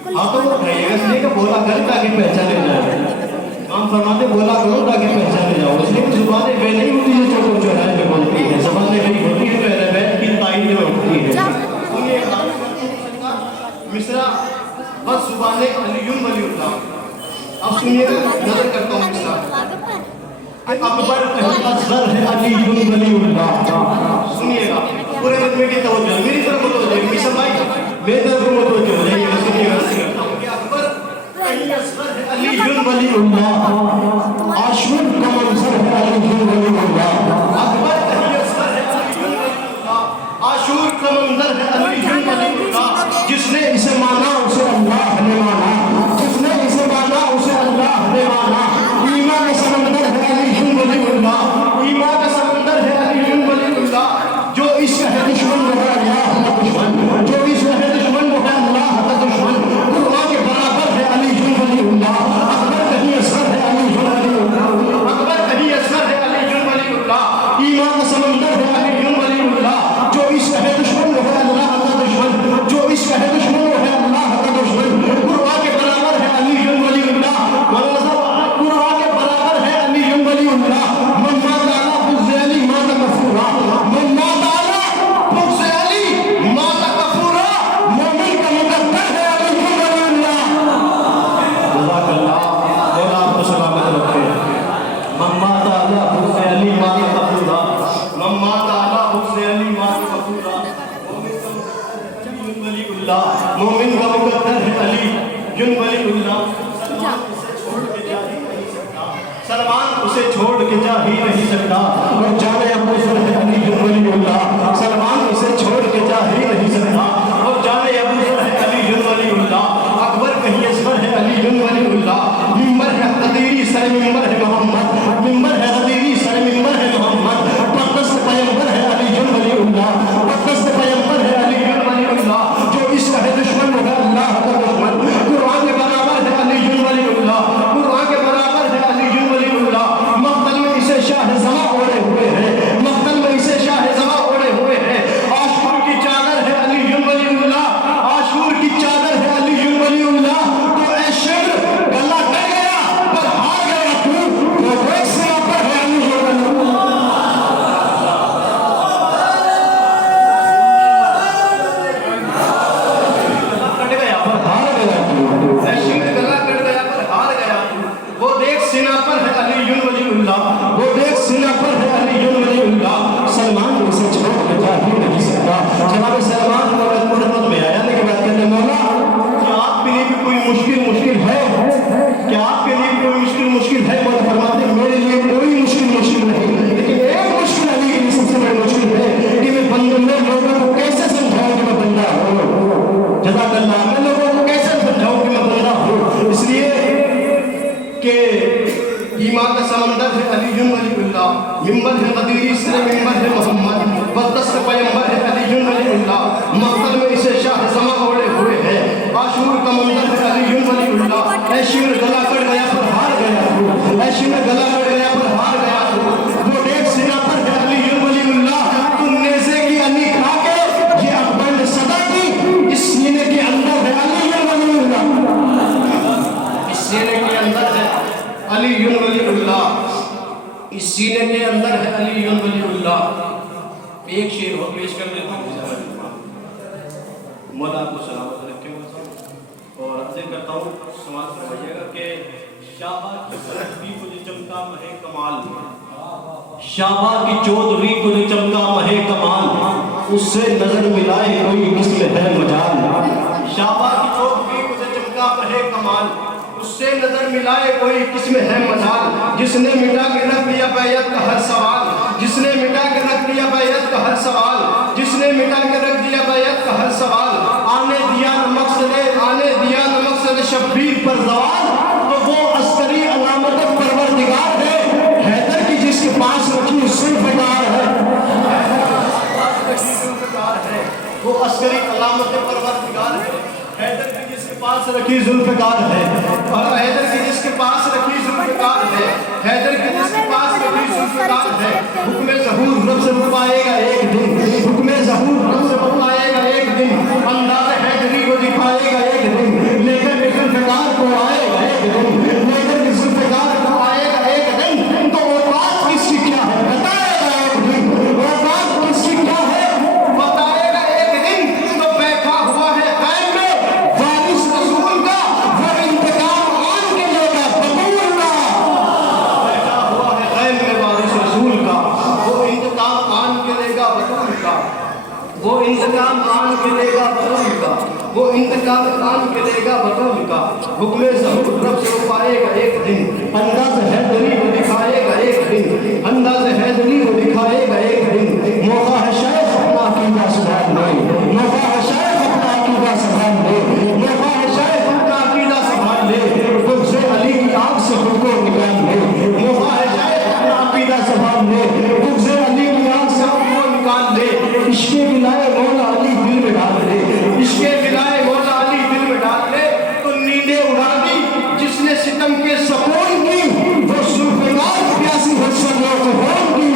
हाथों को उठाइएगा, इसलिए कि बोला करें ताकि पहचाने जाए। काम फरमाते बोला करो ताकि पहचाने जाओ। इसलिए जुबानें वे नहीं होती जो चौक चौराहे पे बोलती है, ज़बानें नहीं होती है पहले बैठ की ताईद में उठती है। मिसरा बस जुबानें अलीयुन वलीउल्लाह। अब सुनिए, नजर करता हूँ मिसरा। अकबर असगर है अलीयुन वलीउल्लाह। सुनिएगा पूरे में की तवज्जो मेरी तरफ वलीउल्लाह, आशूर का मंजर है अली वलीउल्लाह, अकबर कहीं असगर है अली वलीउल्लाह, आशूर का मंजर है अली वलीउल्लाह। जिसने इसे माना उसे अल्लाह ने माना, जिसने इसे माना उसे अल्लाह ने माना। ईमान का समंदर है अली वलीउल्लाह, ईमान का समंदर है अली वलीउल्लाह। जो इश्क है दुश्मन वो है अल्लाह का दुश्मन, जो इश्क है दुश्मन वो है अल्लाह का दुश्मन। कुरान के बराबर है अली वलीउल्लाह, अकबर कहीं असगर है अली वलीउल्लाह, अकबर कहीं असगर है अली वलीउल्लाह। ईमान का समंदर है अली वलीउल्लाह। जो इश्क है दुश्मन वो है अल्लाह का दुश्मन, जो इश्क है दुश्मन वो है अल्लाह का दुश्मन। कुरान के बराबर है अली वलीउल्लाह, कुरान के बराबर है अली वलीउल्लाह। मम्मा ताला बुज़ैली माता कफूरा, मम्मा ताला बुज़ैली माता कफूरा, मोमिन का मुकद्दर है अली वलीउल्लाह। जज़ाकल्लाह, मौला आपको सलामत रखे। मम्मा ताला बुज़ैली माता कफूरा, मम्मा ताला बुज़ैली माता कफूरा, मोमिन का मुकद्दर है अली वलीउल्लाह। सलमान उसे छोड़ के जा ही नहीं सकता, और जाने अबू ज़र है अली वलीउल्लाह। सलमान उसे छोड़ के जा ही नहीं सकता, और जाने अबू ज़र है अली वलीउल्लाह। अकबर कहीं असगर है अली वलीउल्लाह। मिंबर है क़दीरी सर मिंबर है मोहम्मद, मिंबर है क़दीरी सर मिंबर है मोहम्मद। बददस्त पैगंबर है अली वलीउल्लाह, बददस्त पैगंबर है अली वलीउल्लाह। जो इश्क है दुश्मन वो है अल्लाह का दुश्मन। कुरान के बराबर है अली वलीउल्लाह, कुरान के बराबर है अली वलीउल्लाह। मक़तल में इसे शाह ज़मा ओढ़े हुए हैं, मक़तल में इसे शाह ज़मा ओढ़े हुए हैं। आशूर की चादर है अली वलीउल्लाह, आशूर की चादर है अली वलीउल्लाह। तो ऐ शेर गला कट गया पर हार गया तू, तो देख से पर है अली वलीउल्लाह। कट गया पर हार गया तू, ऐ शेर गला कट गया पर हार गया तू। वो देख सीना पर है अली वलीउल्लाह, वो देख सीना पर है अली वलीउल्लाह। सलमान उसे छोड़ के जा ही नहीं सकता। जनाब सलमान मुहम्मद में आया लेकिन बात करने मौला, क्या आपके लिए भी कोई मुश्किल है? क्या आपके लिए कोई मुश्किल है? मौला फरमाते मेरे लिए कोई मुश्किल नहीं, लेकिन एक मुश्किल अली की सबसे बड़ी मुश्किल है कि मैं बंदे में लोगों को कैसे समझाऊं कि मैं बंदा हूँ। जज़ाकल्लाह, मैं लोगों को कैसे समझाऊं कि मैं बंदा हूँ। इसलिए कि ईमान का समंदर है अली वलीउल्लाह, मिंबर है क़दीरी सर मिंबर है मोहम्मद। बददस्त पैगंबर है अली वलीउल्लाह। मक़तल में इसे शाह ज़मा ओढ़े हुए हैं। आशूर का मंजर है अली वलीउल्लाह। ऐ शेर गला कट गया पर हार गया तू, ऐ शेर गला कट गया पर हार गया तू। वो देख सीना पर है अली वलीउल्लाह। तुम नेज़े की अनी खा के ये अकबर ने सदा की, इस सीने के अंदर है अली वलीउल्लाह, इस सीने के अंदर है अली वलीउल्लाह, इस सीने के अंदर है अली वलीउल्लाह। एक शेर और पेश कर देता हूँ। मौला आपको सलामत रखे और अर्ज़ करता हूँ समाज करवाइएगा कि शाबा की चौधरी को जो चमका महे कमाल, शाबा की चौधरी को जो चमका महे कमाल, उससे नजर मिलाए कोई मिस्ल है मजाल। शाबा की चौधरी को जो चमका महे कमाल, उससे नजर मिलाए कोई किस्म है मजाल। जिसने मिटा के रख दिया बैयत का हर सवाल, जिसने मिटा के रख दिया बैयत का हर सवाल, जिसने मिटा के रख दिया बैयत का हर सवाल। आने दिया न मकसद शब्बीर पर जवाल, तो वो अस्करी अलामत परवरदिगार है। हैदर की जिसके पास रखी जुल्फ़िकार है, वो अस्करी अलामत परवरदिगार है। हैदर की जिसके पास रखी जुल्फ़िकार है, और हैदर की जिसके पास रखी जुल्फ़िकार है, हैदर की जिसके पास रखी जुल्फ़िकार है। हुक्म ज़हूर रब से बुलवाएगा एक दिन, हुक्म ज़हूर रब से बुलवाएगा एक दिन। अंदाज़ हैदरी को दिखाएगा एक दिन, लेकर के जुल्फ़िकार को आएगा एक दिन, लेकर के जुल्फ़िकार को आएगा एक दिन। तो वो बात किसकी क्या है बताएगा एक दिन, वो बात किसकी क्या है बताएगा एक दिन। तो बैठा हुआ है क़ैम में वारिस रसूल का, वो इंतकाम आन के लेगा बतूल का। बैठा हुआ है क़ैम में वारिस रसूल का, वो इंतकाम आन के लेगा बतूल का। वो इंतकाम आन के लेगा बतूल का, वो इंतकाम आन के लेगा बतूल का, हुक्मे से रब से पाएगा एक दिन, अंदाज हैदरी को दिखाएगा एक दिन, अंदाज हैदरी को दिखाएगा एक दिन। मौका है शायद अपना अकीदा सुधार ले, मौका है शायद अपना अकीदा संभाल ले, मौका है शायद अपना अकीदा संभाल ले, तुझसे अली की आग से खुद को निकाल ले, मौका है शायद अपना अकीदा संभाल ले, तुझसे अली की आग से खुद को निकाल ले। इश्के मिलाए मौला अली दिल में डाल ले, इश्के मिलाए मौला अली दिल में डाल ले, तो नींदें उड़ा दी जिसने सितम के सपोर्ट की, वो जुल्फकार प्यासी हसनियों को होंगी,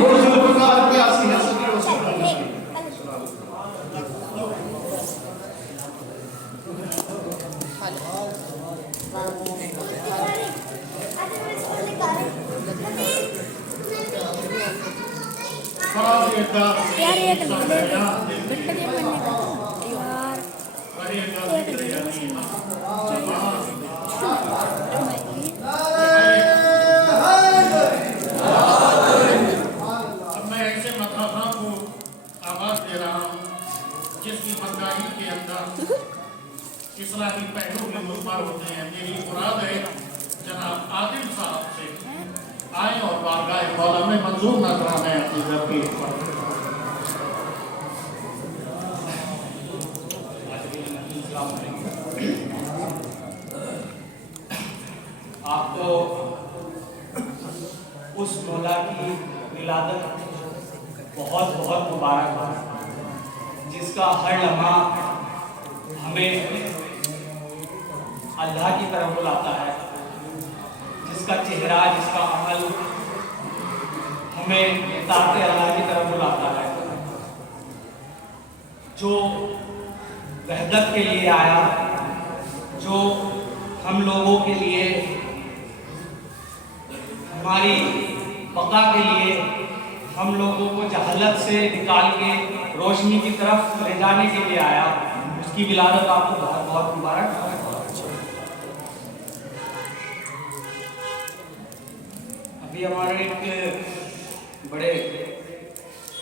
वो जुल्फकार प्यासी हसनियों से होंगी। यार ये गंदे गंदे बनने का यार अब मैं ऐसे मकामा को आवाज दे रहा हूँ जिसकी बंगाली के अंदर इस्लामी पहलू भी मुस्मार होते हैं। मेरी मुराद है जनाब आदिल साहब से आए और बारगाह मौला में मंजूर नजराना है अपनी तरफ पर। आपको उस मौला की विलादत बहुत बहुत मुबारक हो, जिसका हर लम्हा हमें अल्लाह की तरफ बुलाता है, जिसका चेहरा, जिसका अमल हमें ताक़े अल्लाह की तरफ बुलाता है, जो वहदत के लिए आया, जो हम लोगों के लिए, हमारी बका के लिए, हम लोगों को जहालत से निकाल के रोशनी की तरफ ले जाने के लिए आया, उसकी विलादत आपको बहुत बहुत मुबारक। अभी हमारे एक बड़े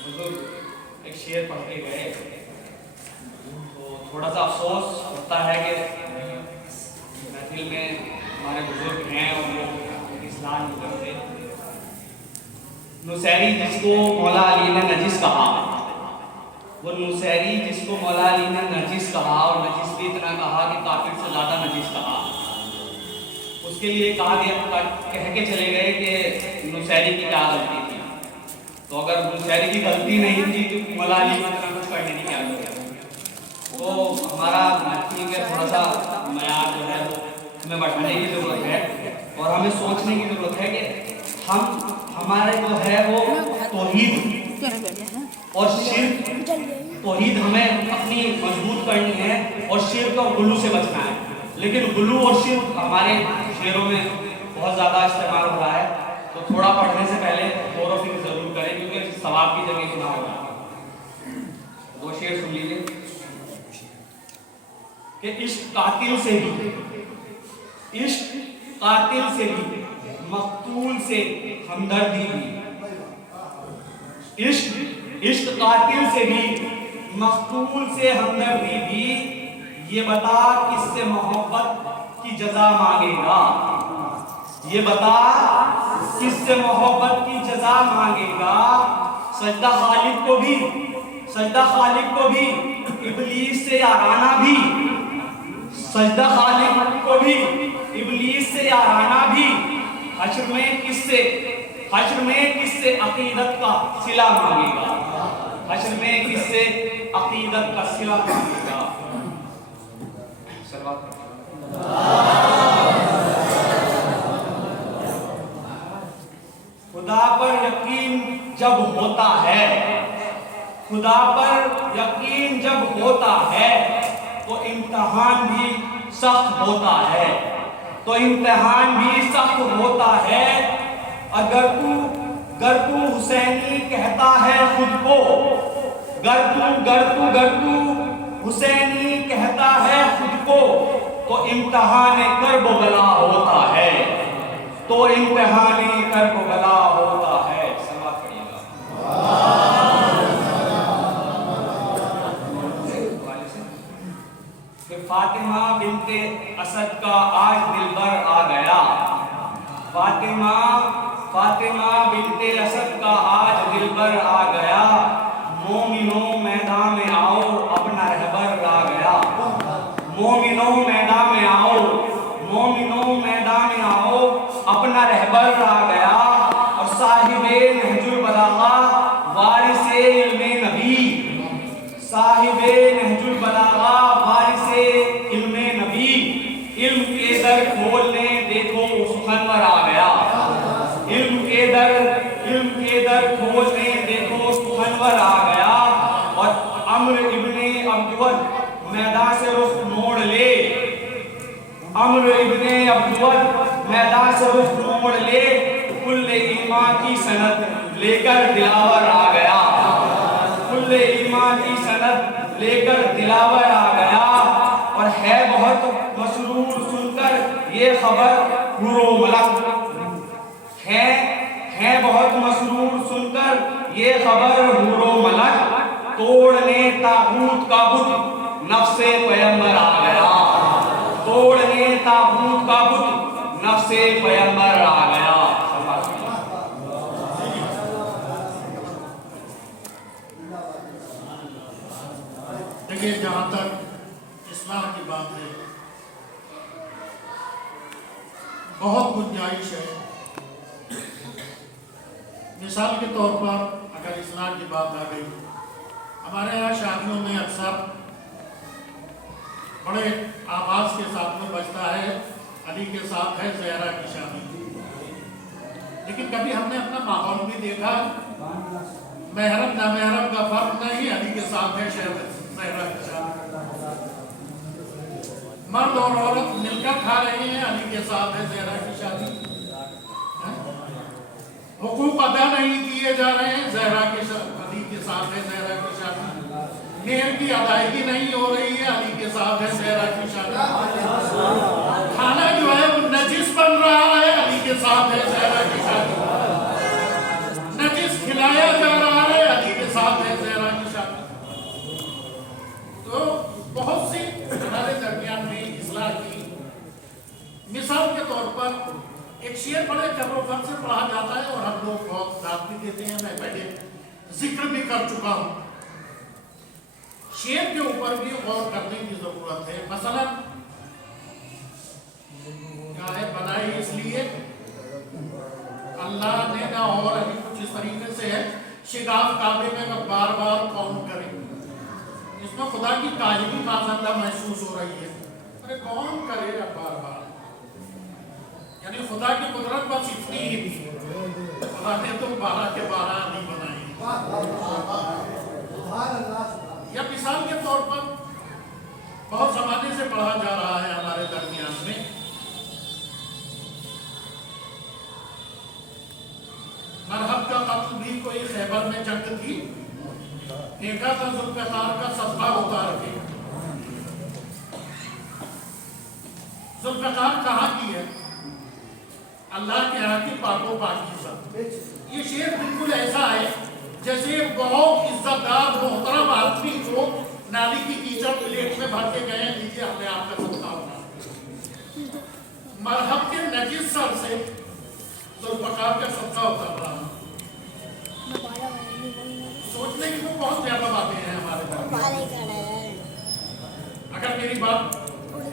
बुजुर्ग एक शेर पढ़ के गए, तो थोड़ा सा अफसोस होता है कि महफिल में हमारे बुजुर्ग हैं और वो इस्लाम नहीं करते। नुसैरी जिसको मौला अली ने नजिस कहा, वो नुसैरी जिसको मौला अली ने नजिस कहा, और नजिस भी इतना कहा कि काफिर से ज़्यादा नजिस कहा, उसके लिए कहा गया, कह के चले गए कि नुसैरी की क्या गलती थी। तो अगर नुसैरी की गलती नहीं थी तो मौला अली को इतना कुछ करने की क्या जरूरत। तो हमारा महफिल का थोड़ा सा मयार जो है वो हमें बढ़ाने की ज़रूरत है, और हमें सोचने की ज़रूरत है कि हम हमारे जो है वो तौहीद और शिर्क, तौहीद हमें अपनी मजबूत करनी है और शिर्क और गुलू से बचना है। लेकिन गुलू और शिर्क हमारे शेरों में बहुत ज़्यादा इस्तेमाल हो रहा है, तो थोड़ा पढ़ने से पहले गौर व फिक्र जरूर करें, क्योंकि सवाब की जगह गुनाह होगा। दो शेर सुन लीजिए कि इश्क कातिल से भी, इश्क कातिल से भी, मकतूल से हमदर्दी भी, इश्क कातिल से भी, मकतूल से हमदर्दी भी, ये बता किससे मोहब्बत की जजा मांगेगा, ये बता किससे मोहब्बत की जजा मांगेगा। सजदा खालिक को भी, सजदा खालिक को भी, इब्लीस से याराना भी, सजदा खालिक को भी, इब्लीस से याराना भी, हश्र में किससे, हश्र में किससे अकीदत का सिला मांगेगा, हश्र में किससे अकीदत का सिला मांगेगा। खुदा पर यकीन जब होता है, खुदा पर यकीन जब होता है, तो इम्तिहान भी सख्त होता है, तो इम्तिहान भी सख्त होता है। अगर तू हुसैनी कहता है खुद को, गर तू हुसैनी कहता है खुद को, तो इम्तिहान कर्ब बला होता है, तो इम्तिहान कर्ब बला होता है। सलात पढ़िएगा। बिनते असद का आज दिलबर आ गया। फातिमा फातिमा बिनते असद का आज दिलबर आ गया। मोमिनों मैदान में आओ अपना रहबर आ गया। मोमिनों मैदान में आओ, मोमिनों मैदान में आओ अपना रहबर आ गया। और साहिबे नहजुल बलागा वारिसे इल्मे नबी, साहिबे नहजुल बलागा वारिसे इल्मे नबी, इल्म के दर खोलने देखो सुखनवर आ गया। इल्म के दर खोलने देखो सुखनवर आ गया। और अम्र इब्ने अब्दुवद मैदान से रुख मोड़ ले, अम्र इब्ने अब्दुवद मैदान से रुख मोड़ ले, कुल्ले ईमान की सनद लेकर दिलावर आ गया। कुल्ले ईमान की सनद लेकर दिलावर आ गया। और है बहुत मसरूर सुनकर ये खबर हुरो मलक, है बहुत मसरूर सुनकर ये खबर हुरो मलक, तोड़ने ताबूत का बुत नफ्से पैगंबर आ गया। तोड़ने ताबूत का बुत नफ्से पैगंबर आ गया। देखिए, जहाँ तक इस्लाम की बात है, बहुत गुंजाइश है। मिसाल के तौर पर अगर इस्लाम की बात आ गई, हमारे यहाँ शादियों में अक्सर बड़े आवाज के साथ में बजता है अली के साथ है ज़हरा की शादी। लेकिन कभी हमने अपना माहौल भी देखा, महरम नामहरम का फर्क नहीं, अली के साथ है ज़हरा की शादी। मर्द और औरत मिलकर खा रहे हैं, अली के साथ है ज़हरा की शादी। हुकूक अदा नहीं किए जा रहे हैं, ज़हरा के अली के साथ है ज़हरा की शादी। मेहर की अदायगी नहीं हो रही है, अली के साथ है ज़हरा की शादी। खाना जो है वो नजिस बन रहा है, अली के साथ है ज़हरा की शादी। नजिस खिलाया जा रहा है, अली के साथ है ज़हरा की शादी। तो बहुत सी हमारे दरमियान में इस्लाह की मिसाल के तौर पर एक शेर बड़े कब्रों से पढ़ा जाता है और हम लोग बहुत दाद भी देते हैं। मैं पहले जिक्र भी कर चुका हूँ। शेर के ऊपर भी गौर करने की जरूरत है। मसलन क्या है, बनाई इसलिए अल्लाह ने ना, और अभी कुछ इस तरीके से है, शिगाफ काबे में मैं बार बार कौन करे, इसमें खुदा की काहिली माज़अल्लाह महसूस हो रही है। अरे कौन करे अब बार बार, यानी खुदा की कुदरत बस इतनी ही थी, खुदा ने तो 12 के 12 नहीं बनाई। या मिसाल के तौर पर बहुत जमाने से पढ़ा जा रहा है हमारे दरमियान में, मरहब का कत्ल भी कोई खैबर में जंग थी, फेंका था जुल्फ़िकार का सब्ज़ा उतार के। जुल्फ़िकार कहाँ की है? अल्लाह के यहाँ की पाको पाकीज़ा। ये शेर बिल्कुल ऐसा है जैसे बहुत इज्जतदार मोहतरम आदमी को नाली की कीचड़ प्लेट में भर के गए, लीजिए हमने आपका सत्ता होगा। मरहब के नजिस सर से जुल्फ़िकार का सत्ता उतर रहा। सोचने की तो बहुत ज्यादा बातें हैं हमारे पास। अगर मेरी बात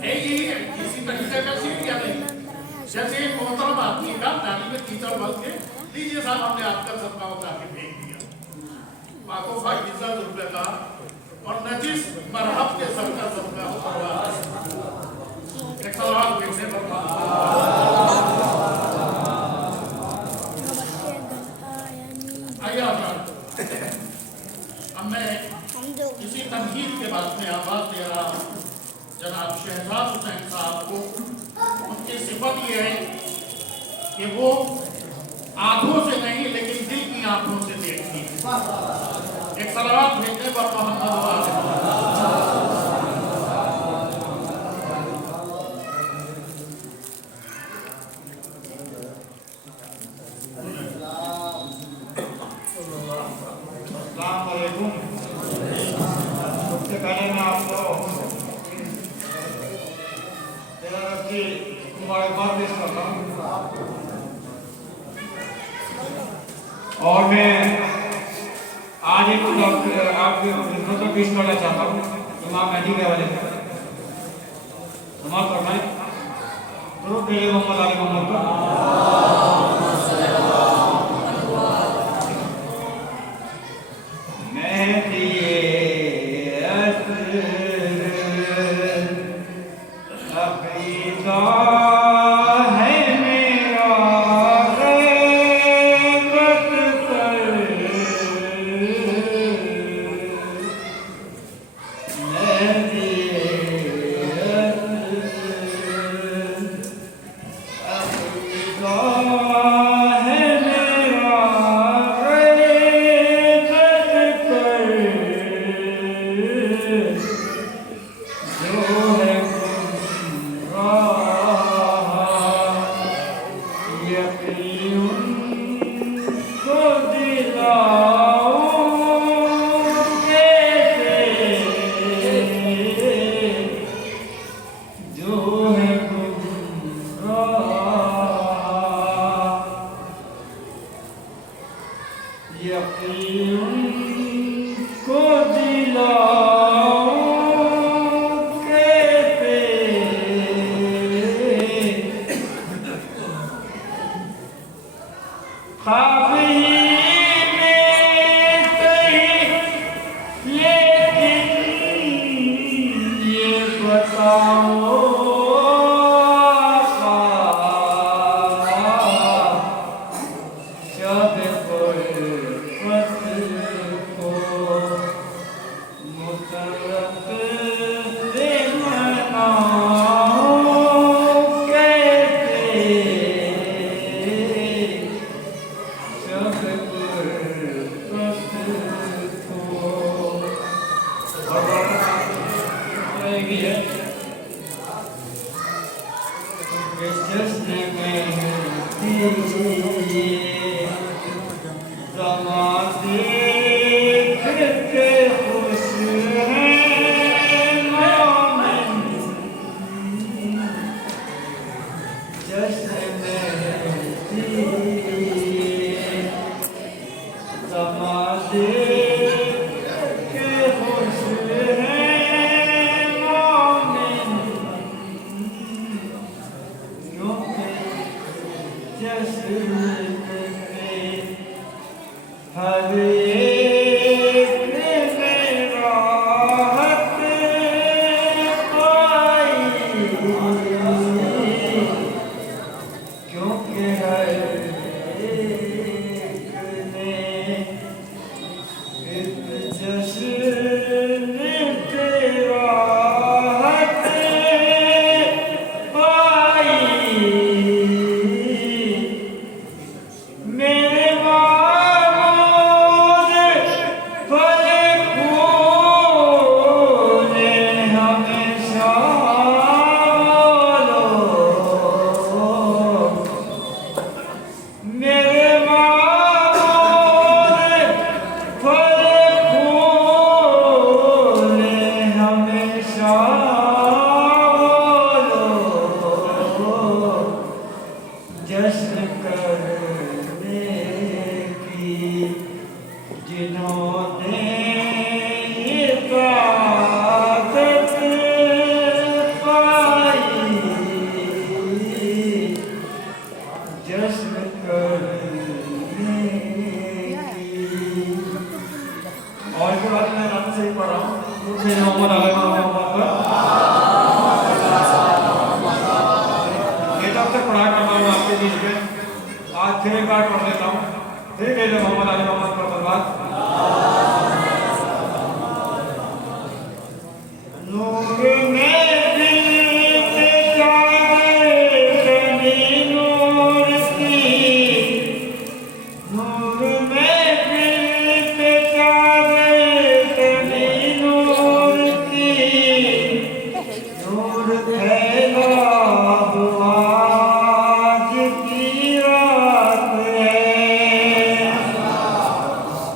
है यही है, इसी तरीके का शेर या नहीं, जैसे एक मोहतरम आदमी का नाली में कीचड़ भर के, लीजिए साहब हमने आपका सत्ता उतार के फेंक दिया। पाको पाकीज़ा जुल्फ़िकार और नजिस मरहब के सर का सत्ता उतारा। एक सवाल देखने पर अब मैं किसी तनकीद के बाद में आवाज दे रहा हूँ जनाब शहजाद हुसैन साहब को। उनकी सिफत ये है कि वो आंखों से नहीं लेकिन दिल की आंखों से देखती है। एक सलावत भेजने पर मोहम्मद से मुबारकबाद पेश करता हूँ और मैं आज एक आपके खिदमत में पेश करना चाहता हूँ इमाम मेहदी के हवाले से समाप्त फरमाएं तो मेरे मोहम्मद आले मोहम्मद पर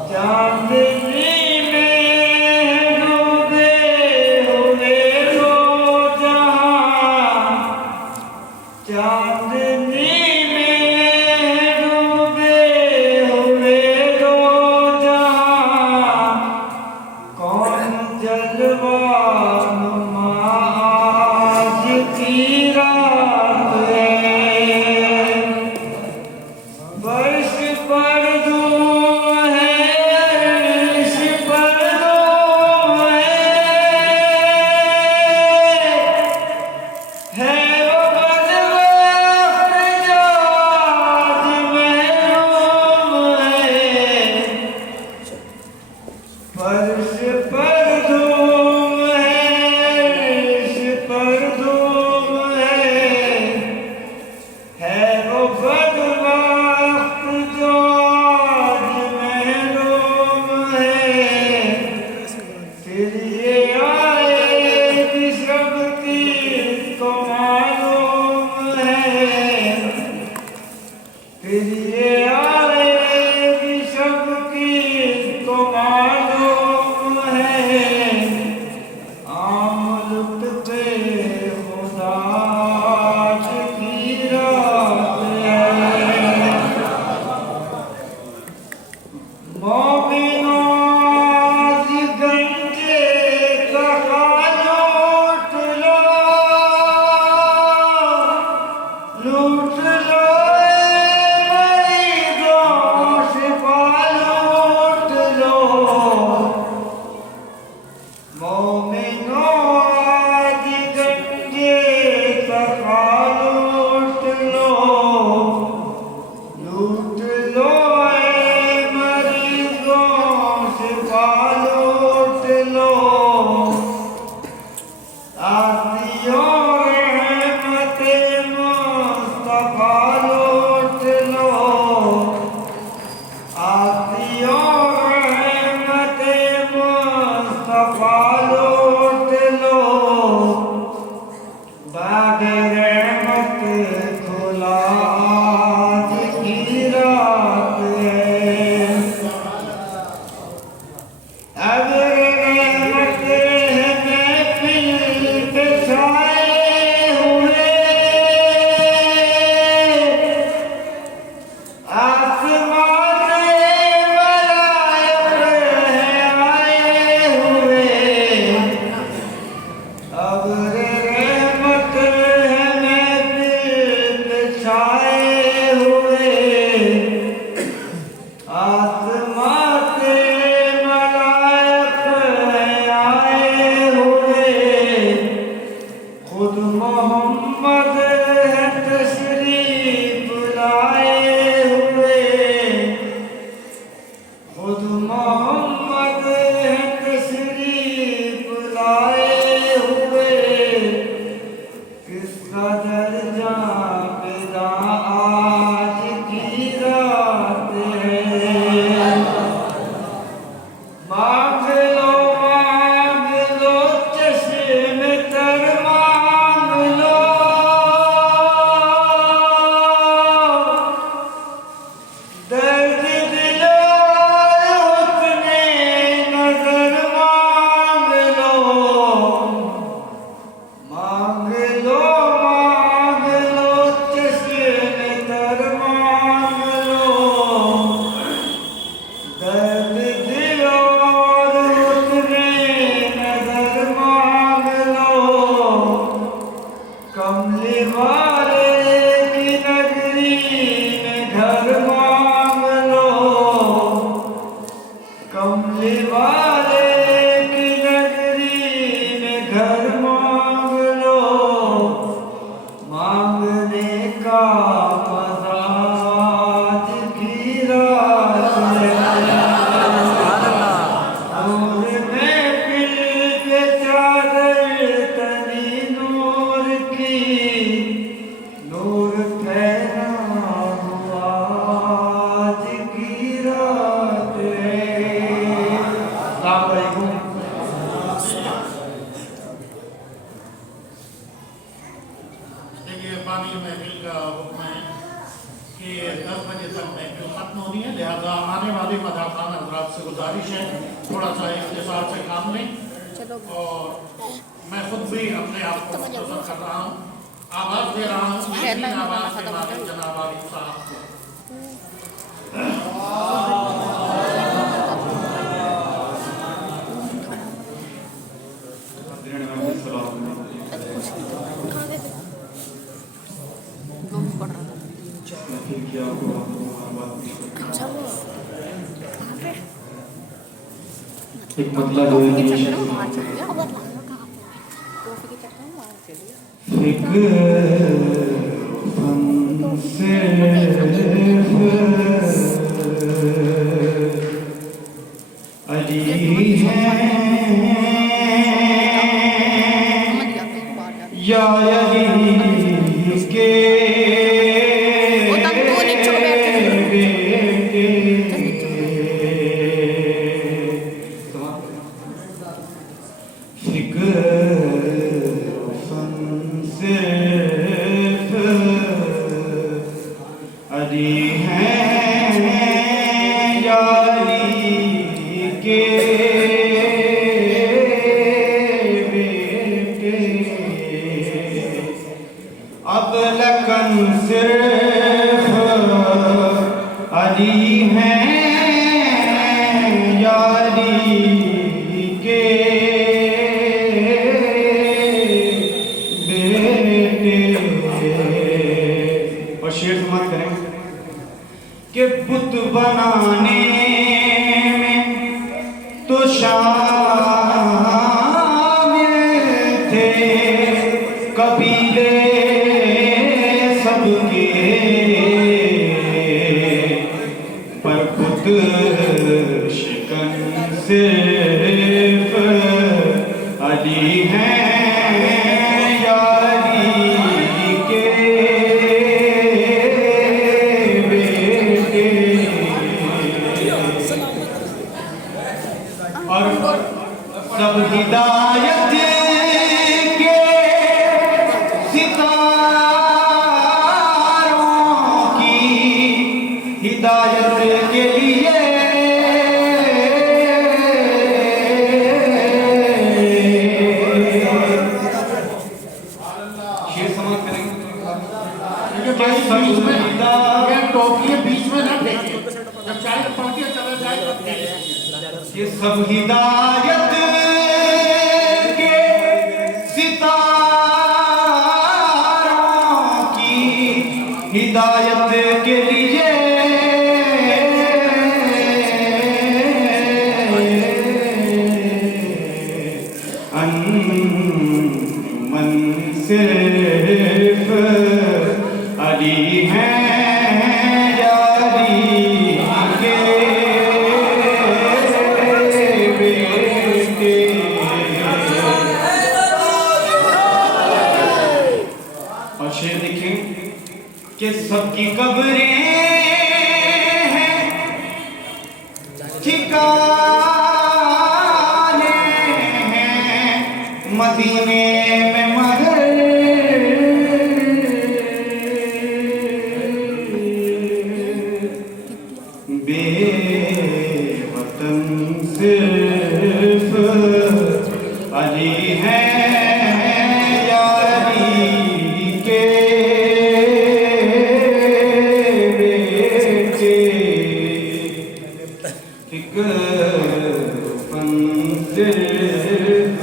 क्या मोमिनो आज गंजे सखा लूट लो ए मरीजों शिफा लूट लो आसियों रहमते मुस्तफा लूट लो आसियों रहमते मुस्तफा लूट लो बाग रहमत खुला आज की रात है अब रहमत है महफिल पे छाए हुए आसमान से मलाइक हैं आए हुए अब रहमत है महफिल पे छाए हुए आसमान से मलाइक हैं आए हुए खुद मोहम्मद है तशरीफ लाए हुए खुद मोहम्मद है तशरीफ लाए हुए किसका दर्जा पैदा आज की रात है मांग लो चश्मे तर मांग लो दर्द दिलो उतने नजर मांग लो चश्मे तर मांग लो दर्द दिलो उतने नजर मांग लो कमली वाले की नगरी में घर मांग लो कमली वाले की नगरी में घर मांग लो मांगने का मजा आज की रात है नूर में पिल पे चादर तनी नूर की नूर फैला हुआ आज की रात है। अस्सलाम वालेकुम। देखिए पानी महफिल का हुक्म है कि 10 बजे तक महफिल खत्म होनी है, लिहाजा आने वाले मदाखान हजरात से गुजारिश है थोड़ा सा इख्तिसार से काम लें और मैं खुद भी अपने आप को मुख्तसर कर रहा हूँ आवाज़ दे रहा हूँ आवाज़ के मालिक जनाब आरिफ साहब को एक मतलब है कि अली है या अली के अब लखन सिर्फ अली हैं यारी के बेटे सिर्फ अली हैं यारी के बेटे। और सब हिदायत के सितारों की हिदायत के लिए शेर समाप्त करेंगे। टोपिए बीच में ना फेंके, जब चाय पढ़ के चला जाए तब फेंके। ये सब हिदायत के सितारों की हिदायत के लिए अंजुमन सिर्फ अली हैं यारी के बेटे। और शेर लिखें कि सबकी कब्रें हैं ठिकाने हैं मदीने में मगर बेवतन सिर्फ अली हैं यारी के बेटे। एक फन सिर्फ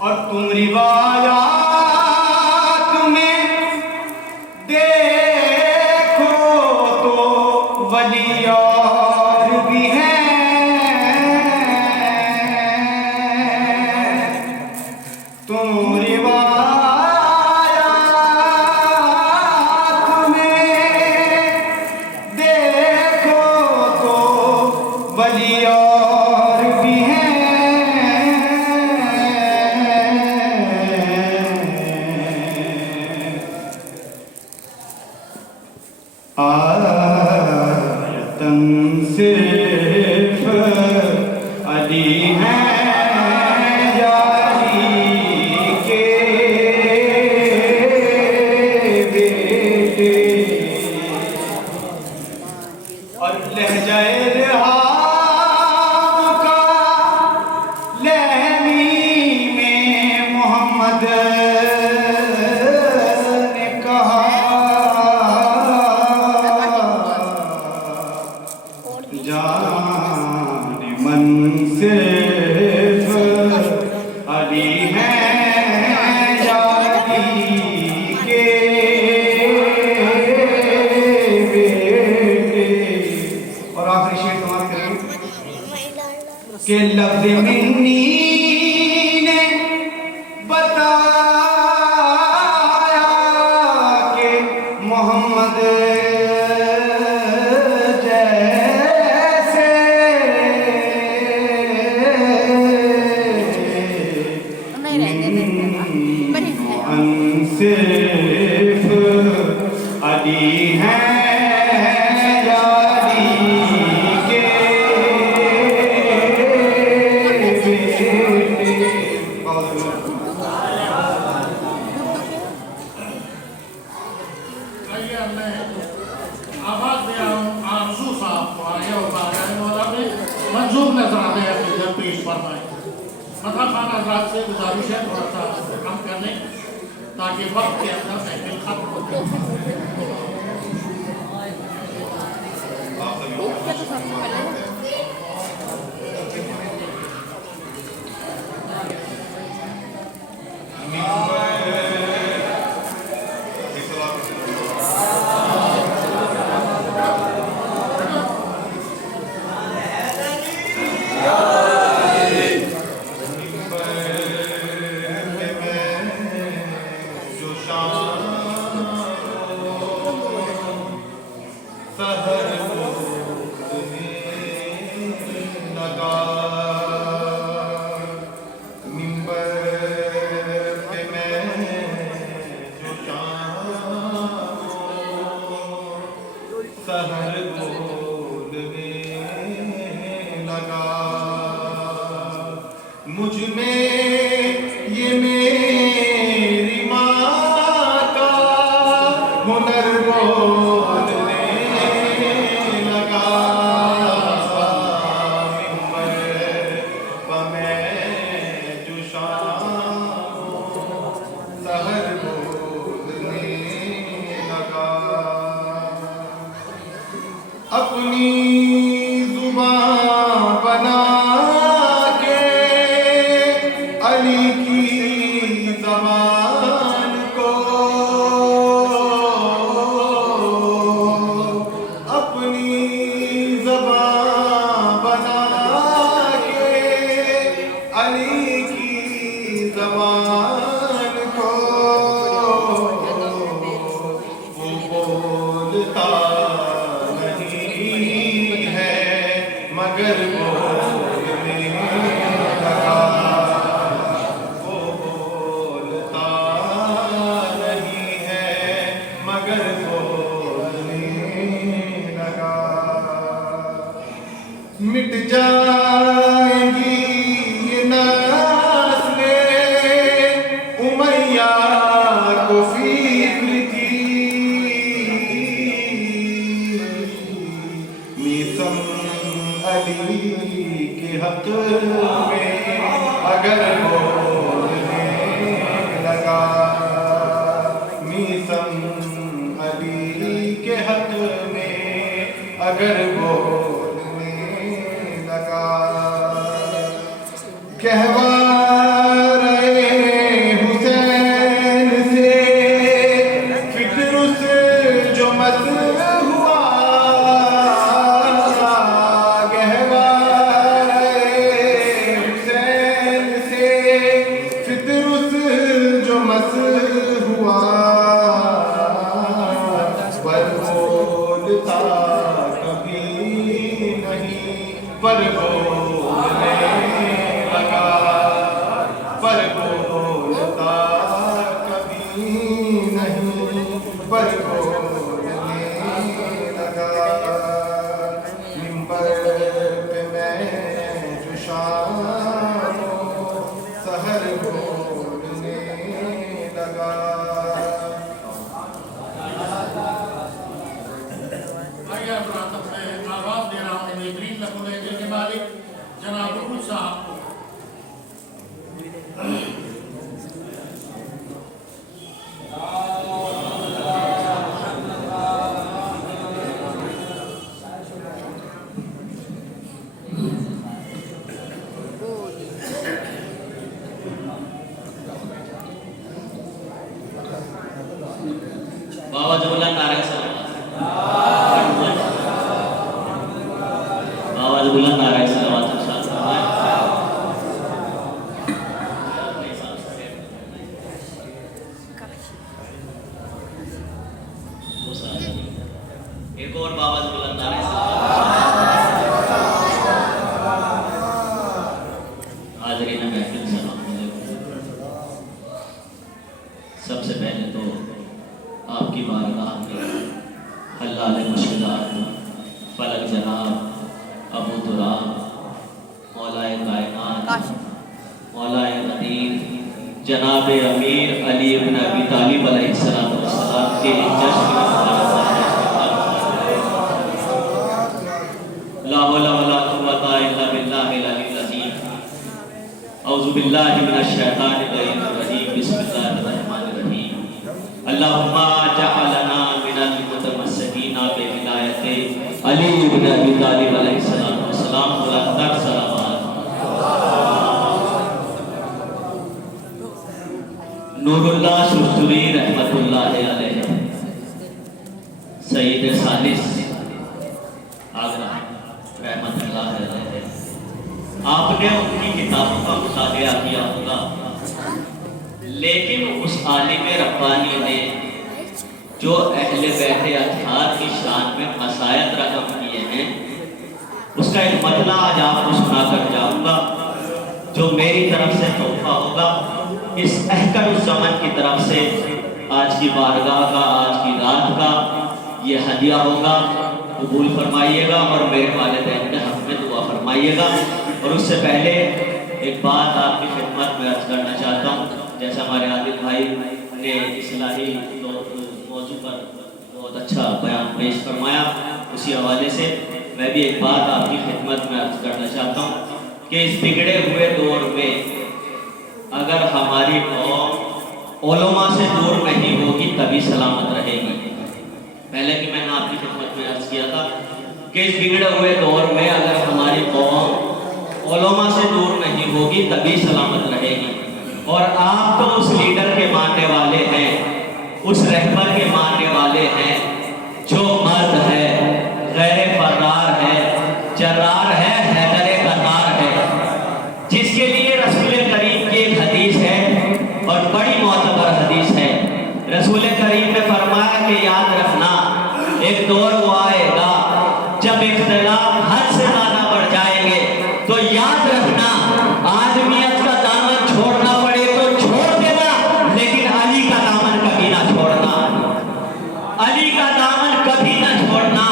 और तुम रिवायात में देखो तो वली और भी हैं। तुम रिवायात में देखो तो वली और भी हैं। आयतन सिर्फ अली हैं यारी के बेटे। और लहजाए रिहाब का लहमी में मोहम्मद ने कहा जाने मन सिर्फ अली हैं यारी के बेटे। और आखिरी शेर समाप्त करेंगे कि लफ्ज़ मिन्नी ने बताया कि मोहम्मद जैसे सिर्फ अली हैं यारी के बेटे। आइए मैं आवाज दे रहा हूँ आरज़ू साहब को, आगे और बाजाने वाला में मंजूर नजराने अपने पेश फरमाएं। मथा खान आजाद से गुजारिश है थोड़ा सा कम करने ताकि वक्त के अंदर महफिल खत्म हो जाए। सहर लगा। मुझ में ये मेरी माँ का हुनर बोलने लगा। मिंबर पर मैं जो शाम सहर बोलने लगा। अपनी जुबान बना के अली की ज़बान को, अपनी ज़बान बना के अली की ज़बान को वो बोलता नहीं है मगर बोलने लगा। वो बोलता नहीं है मगर बोलने लगा। मिट जाएंगी ये नस्लें उमैया को फिक्र की। मीसम अली के हक में अगर बोलने लगा। मीसम अली के हक में अगर बोलने लगा। कहवा रहे हुसैन से फिक्र से जो मत हुआ। कहवा रहे हुसैन से फिक्र से जो मत हुआ। पर बोलता कभी नहीं पर बोलने लगा। पर बोलता कभी नहीं पर बोलने लगा। मिंबर पे मैं जो शाम सहर बोलने लगा। आइए अब रात मैं आवाज दे रहा हूँ ग्रीन लखनऊ के मालिक जनाब रुकुल साहब को। बाबा जबला नारायण सलाम। बाबा जबला नारायण सलाम। एक और बाबा जबला नारायण हाजरीन महफिल सलाम। सबसे पहले तो आपकी बारगाह में हल्लाल मुश्किलात फलक जनाब अबू तुराब मौलाए कायनात मौलाए कदीर जनाब अमीर अली इब्न अबी तालिब अलैहिस्सलाम के जश्न ला हौला वला कुव्वता इल्ला बिल्लाहिल अलील अज़ीम। औज़ु बिल्लाहि मिनश शैतानिर रजीम। बिस्मिल्लाहिर रहमानिर रहीम। अल्लाहुम्मा जअलना मिनल मुतमस्सिकीना बिविलायति अली इब्न अबी तालिब अलैहिस्सलाम वस्सलाम बुलंद सलावत। नूरुल्लाह शुस्तुरी रहमतुल्लाह अलैहि सईद सालिस आगरा रहमतुल्लाह अलैहि। आपने उनकी किताबों का मुताबिया किया होगा, लेकिन उस आलिम रब्बानी ने जो अहले बैठे अत्हार की शान में मसायत रकम किए हैं, उसका एक मतला आज आपको सुनाकर जाऊंगा, जो मेरी तरफ से तोहफा होगा इस अहकर ज़मान की तरफ से। आज की बारगाह का, आज की रात का ये हदिया होगा, कबूल फरमाइएगा और मेरे वालिदैन के हक में दुआ फरमाइए। फरमाइएगा। और उससे पहले एक बात आपकी खिदमत में अर्ज करना चाहता हूँ। जैसा हमारे आदिल भाई ने इस्लाही मौजू पर बहुत अच्छा बयान पेश फरमाया, उसी हवाले से मैं भी एक बात आपकी खिदमत में अर्ज करना चाहता हूँ कि इस बिगड़े हुए दौर में अगर हमारी कौम उलमा से दूर नहीं होगी तभी सलामत रहेगी। पहले भी मैंने आपकी खिदमत में अर्ज किया था कि इस बिगड़े हुए दौर में अगर हमारी कौम उलमा से दूर नहीं होगी तभी सलामत रहेगी। और आप तो उस लीडर के मानने वाले हैं, उस रहबर के मानने वाले हैं जो मर्द है, गैर फर्रार है, जर्रार है, हैदर कतार है, जिसके लिए रसूल करीम की एक हदीस है और बड़ी मोतबर हदीस है। रसूल करीम ने फरमाया कि याद रखना एक दौर वो आएगा जब इख्तिलाफ हद से ज्यादा बढ़ जाएंगे, तो याद रखना आदमियत का दामन छोड़ना पड़े तो छोड़ देना, लेकिन अली का दामन कभी ना छोड़ना, अली का दामन कभी ना छोड़ना।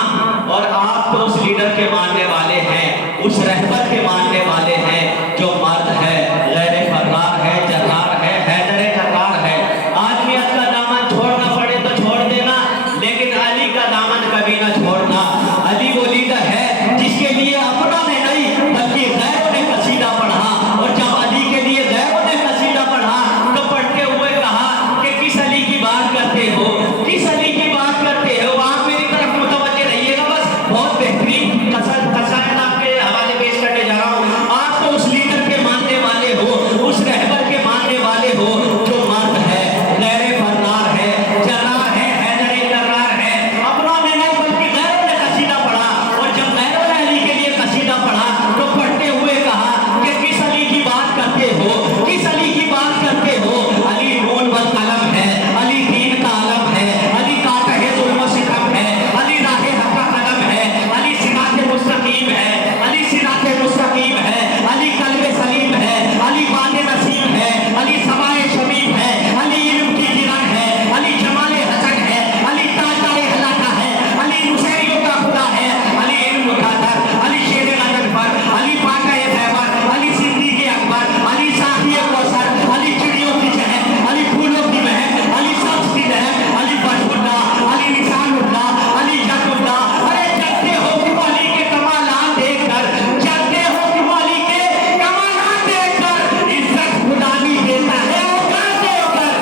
और आप तो उस लीडर के मानने वाले हैं, उस रहबर के मानने वाले हैं जो मर्द है, गैर फर्रार है, जर्रार है, हैदर कतार है। आदमियत का दामन छोड़ना पड़े तो छोड़ देना, लेकिन अली का दामन कभी ना छोड़ना। अली वो लीडर है जिसके लिए अपना ने नहीं बल्कि गैरों ने कसीदा पढ़ा, और जब अली के लिए गैरों ने कसीदा पढ़ा तो पढ़ते हुए कहा कि किस अली की बात करते हो, किस अली की बात करते हो। आप मेरी तरफ मुतवज्जे रहिएगा, बस बहुत बेहतरीन कसायद आपके हवाले पेश करने जा रहा हूँ। आप तो उस लीडर के मानने वाले हो, उस रहबर के मानने वाले हो जो मर्द है, गैर फर्रार है, जर्रार है, हैदर कतार है। अपनों ने नहीं बल्कि गैरों ने कसीदा पढ़ा, और जब गैरों ने अली के लिए कसीदा पढ़ा तो पढ़ते हुए कहा कि किस अली की बात करते हो, किस अली की बात करते हो। अली नून वल कलम है, अली दीन का आलम है, अली काटे जुल्म सितम है, अली राहे हक का कलम है, अली सिराते मुस्तकीम है, अली सिराते मुस्तकीम है, अली कल्बे सलीम है, अली बाने नसीम है, अली समाए शमीम है, अली इल्म की किरण है, अली जमाले हसन है, अली ताजदारे हलाका है, अली नुसैरियों का खुदा है, अली इल्म मुकादर, अली शेर नजर पर, अली पाका खैबर, अली सिद्दीक अकबर, अली साफी कौसर, अली चिड़ियों की चहक, अली फूलों की महक, अली शख्स की दहक, अली बशुल्ला, अली निशानुल्ला, अली जकुल्ला। अरे जगते हो कि अली के कमालात देखकर, जगते हो कि अली के कमालात देखकर, इज्जत खुदा भी देता है औकात देकर।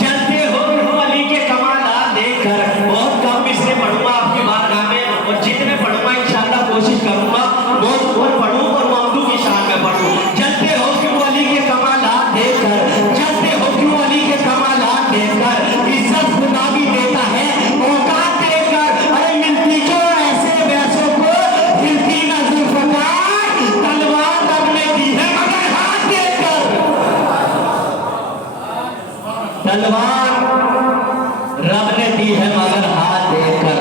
जलते हो कि अली के कमालात देखकर। बहुत कम मिसरे पढ़ूंगा आपकी बारगाह में, और जितने पढ़ूंगा इंशाअल्लाह कोशिश करूंगा बहुत पढ़ूं और मौजू की शान में पढ़ूं। जलते हो कि अली के कमालात देखकर, जलते हो कि अली के कमालात देखकर, इज्जत खुदा भी देता है औकात देकर। अरे मिलती जो ऐसे वैसों को हिलती न जुल्फ़कार, तलवार रब ने दी है मगर हाथ देकर। तलवार रब ने दी है मगर हाथ देकर,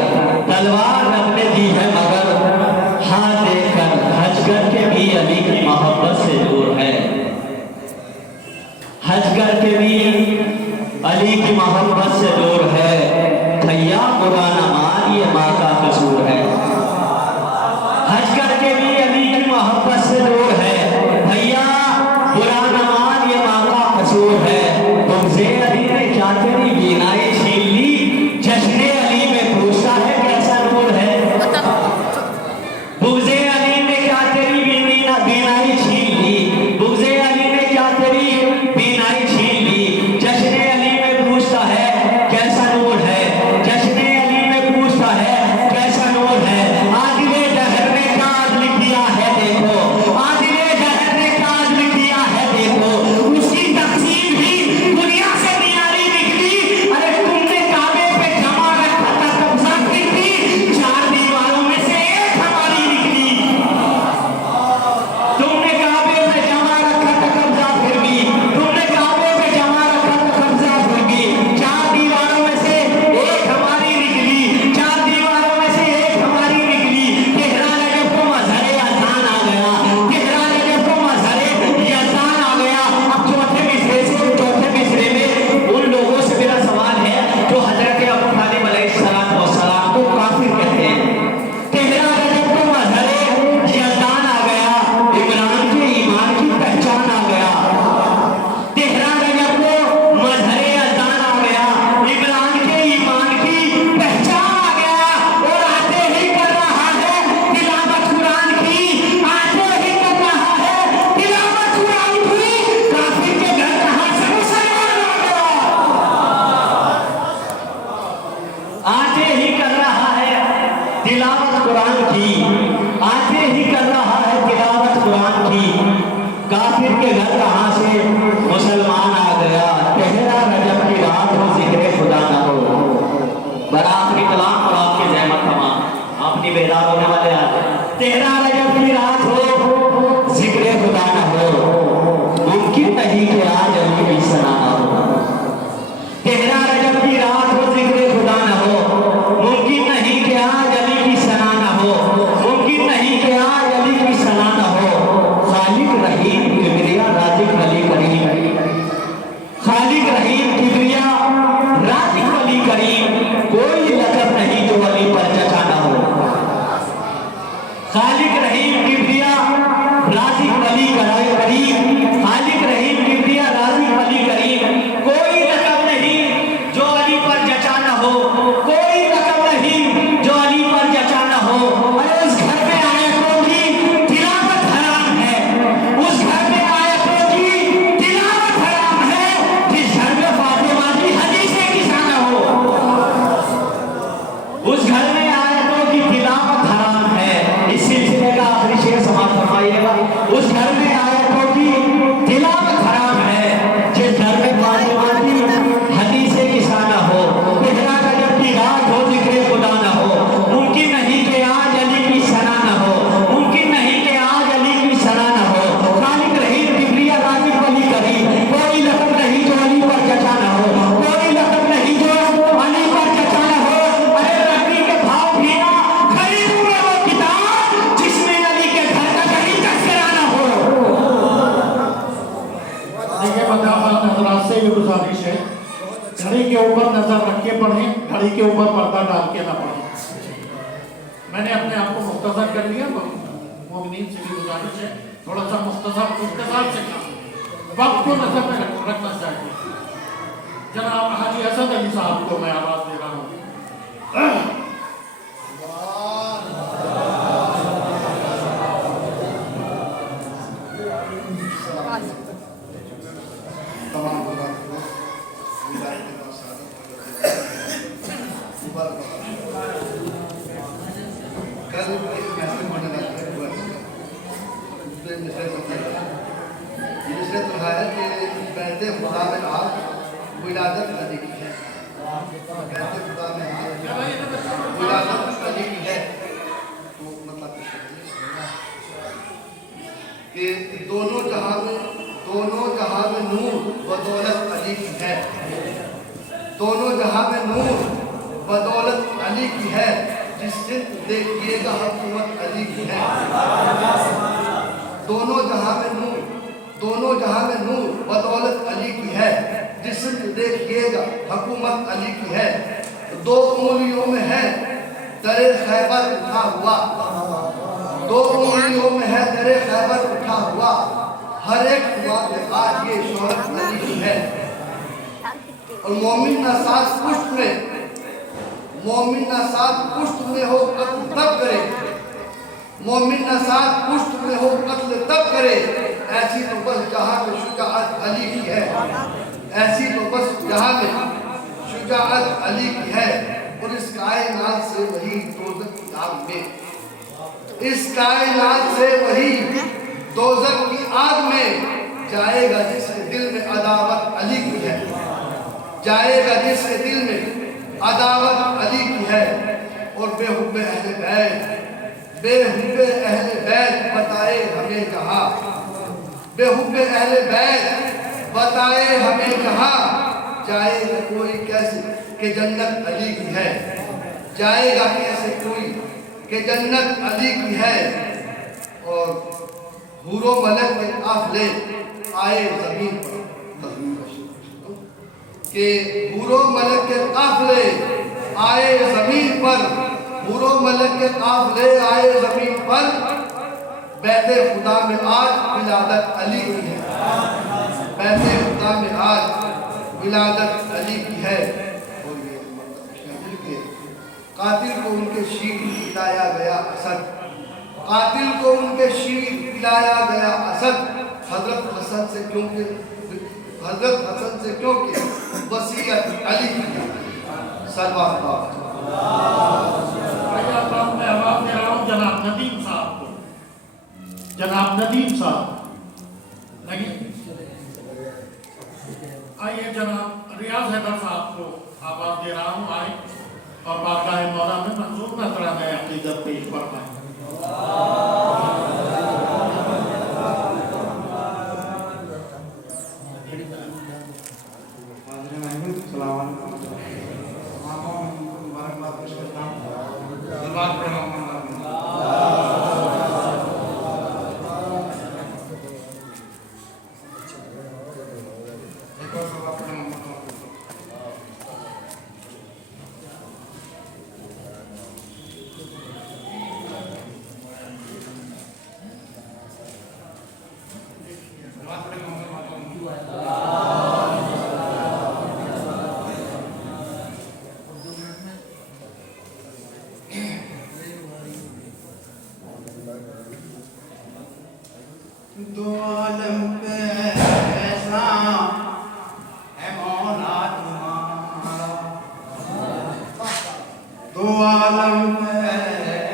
तलवार रब ने दी है मगर हाथ देकर। हजगर के भी अली की मोहब्बत से दूर है, हजगर के भी अली की मोहब्बत से दूर है। भैया बुरा न मान ये माँ का कसूर है, हजगर के भी अली की मोहब्बत से दूर है। भैया बुरा न मान ये माँ का कसूर है। तुमसे अली ने क्या तेरी बीनाई छीन ली, जश्ने अली में पूछता है कैसा नूर है। बुग़्ज़े अली ने क्या तेरी बीनाई छीन ली, बुग़्ज़े अली ने क्या तेरी बीनाई छीन ली, जश्ने अली में पूछता है कैसा नूर है, जश्ने अली में पूछता है कैसा नूर है। आदिले दहर ने का लिख दिया है देखो, आदिले कुरान की, आते ही कर रहा है तिलावत कुरान की। काफिर के घर कहाँ से मुसलमान आ गया, तेरा रजब की रात हो जिक्र खुदा ना हो। बारात की कलाम और आपकी जहमत थमा, अपनी बेदार होने वाले आज तेरा रजब की रात हो जिक्र खुदा ना हो। मुमकिन नहीं कि आज अली की सना ना हो। तेरा रजब की रात हो जिक्र खुदा ना हो। मुमकिन नहीं कि आज अली की सना ना हो। मुमकिन नहीं कि आज अली की सना ना हो। खालिक रहीम किबरिया राजिक अली करीम, खालिक रहीम किबरिया राजिक अली करीम, कोई लक़ब नहीं जो अली पर जचा ना हो। खालिक रहीम किबरिया राजिक अली करीम, खालिक रहीम किबरिया राजिक अली करीम, कोई लक़ब नहीं जो अली पर जचा ना हो। कोई लक़ब नहीं जो अली पर जचा ना हो। अरे उस घर में आयतों की तिलावत हराम है, उस घर में आयतों की तिलावत हराम है, जिस घर में फातिमा की हदीसें किसा ना हो। उस घर में आयतों की तिलावत हराम है। इस सिलसिले का आखिरी शेर समाप्त फरमाइएगा। उस घर में आयतों की तिलावत हराम है, जिस घर में फातिमा की हदीसें किसा ना हो। तेरा रजब की रात हो जिक्र खुदा ना हो। मुमकिन नहीं कि आज अली की सना ना हो। मुमकिन नहीं कि आज अली की सना ना हो। खालिक रहीम किबरिया राजिक अली करीम, कोई लक़ब नहीं जो अली पर जचा ना हो। कोई लक़ब नहीं जो अली पर जचा ना हो। अरे रबी के भाव भी ना खरीदूंगा वो किताब जिसमें अली के घर का कहीं तस्करा ना हो। देखिए बदाफात हजरात से ये गुजारिश है, घड़ी के ऊपर नजर रख के पढ़ें, घड़ी के ऊपर पर्दा डाल के ना पढ़ें। मैंने अपने आप को मुख्तसर कर लिया, मोमिनीन से भी गुजारिश है थोड़ा सा मुख्तसर से वक्त को नजर में रखना चाहिए। जनाब हाजी असद अली साहब को मैं आवाज दे रहा हूँ। तमाम बुजुर्गों को विदाई के साथ कल एक मैसेज पढ़ने वाला हुआ उसमें मिसरे तो है कि बैठे खुदा में आप विलादत अली की है, बैठे खुदा में आप विलादत अली की है। तो मतलब कि दोनों जहां में नूर बदौलत अली की है, दोनों जहां में नूर बदौलत अली की है। जिससे देखिएगा हुकूमत अली की है। दोनों जहां में नूर बदौलत अली की है। जिससे देखिएगा हुकूमत अली की है। दो उंगलियों में है दरे खैबर उठा हुआ, दो उंगलियों में है दरे खैबर उठा हुआ। हर एक बात में आज ये शोहरत अली की है। और मोमिन ना साथ पुष्ट में हो कत्ल तब करे, मोमिन ना साथ पुष्ट में हो कत्ल तब करे। ऐसी तो बस जहां में शुजाअत अली की है, ऐसी तो बस जहां में शुजाअत अली की है। और इस कायनात से वही दोज़ख की आग में, इस कायनात से वही दोज़ख की आग में जाएगा जिसके दिल में अदावत अली की है, जाएगा जिसके दिल में अदावत अली की है। और बेहुब्बे अहले बैत बताए हमें जहां, बेहुब्बे अहले बैत बताए हमें जहां। जाएगा कोई कैसे कि जन्नत अली की है, जाएगा कैसे कोई कि जन्नत अली की है। और हूरो मलक के काफिले आए जमीन पर, कि हूरो मलक के काफिले आए जमीन पर, हूरो मलक के काफिले आए जमीन पर। बैते खुदा में आज विलादत अली की है, बैते खुदा में आज विलादत अली की है। और ये के कातिल को उनके शीर पिलाया गया असद, कातिल को उनके शीर पिलाया गया असद। हजरत हसन से क्योंकि वसीयत अली की सलवात आइए अब मैं आवाज दे रहा हूँ जनाब नदीम साहब को। जनाब नदीम साहब लगी। आइए जनाब रियाज हैदर साहब को आवाज दे रहा हूँ, आए और बारगाह मौला में मंजूर नजराना अकीदत पेश फरमाएं। दो आलम पे ऐसा है मौला तुम्हारा, दो आलम पे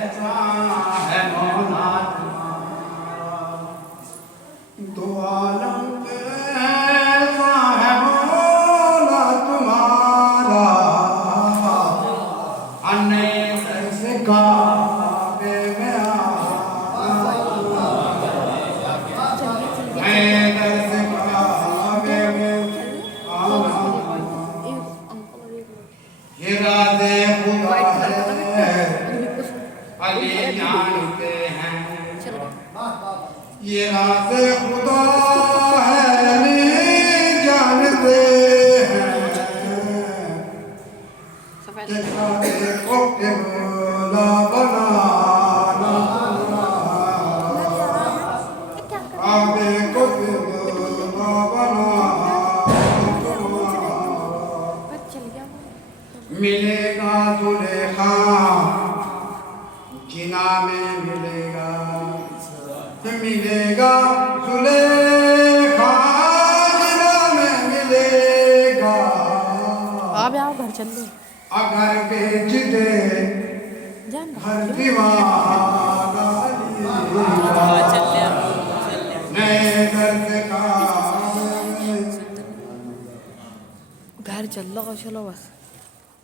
ऐसा है मौला तुम्हारा, दो आलम पे ऐसा है मौला तुम्हारा, अन्य से काबे में जानते हैं ये राज़ खुदा है अली जानते हैं कि काबे को क़िबला बनाना, काबे को क़िबला बनाना मिलेगा जुलेखा जिना में मिलेगा, मिलेगा जुलेखा जिना में मिलेगा। आप आओ घर चल दो। अगर बेच दे घर दीवाना नए दर्द का घर चल लो, चलो बस।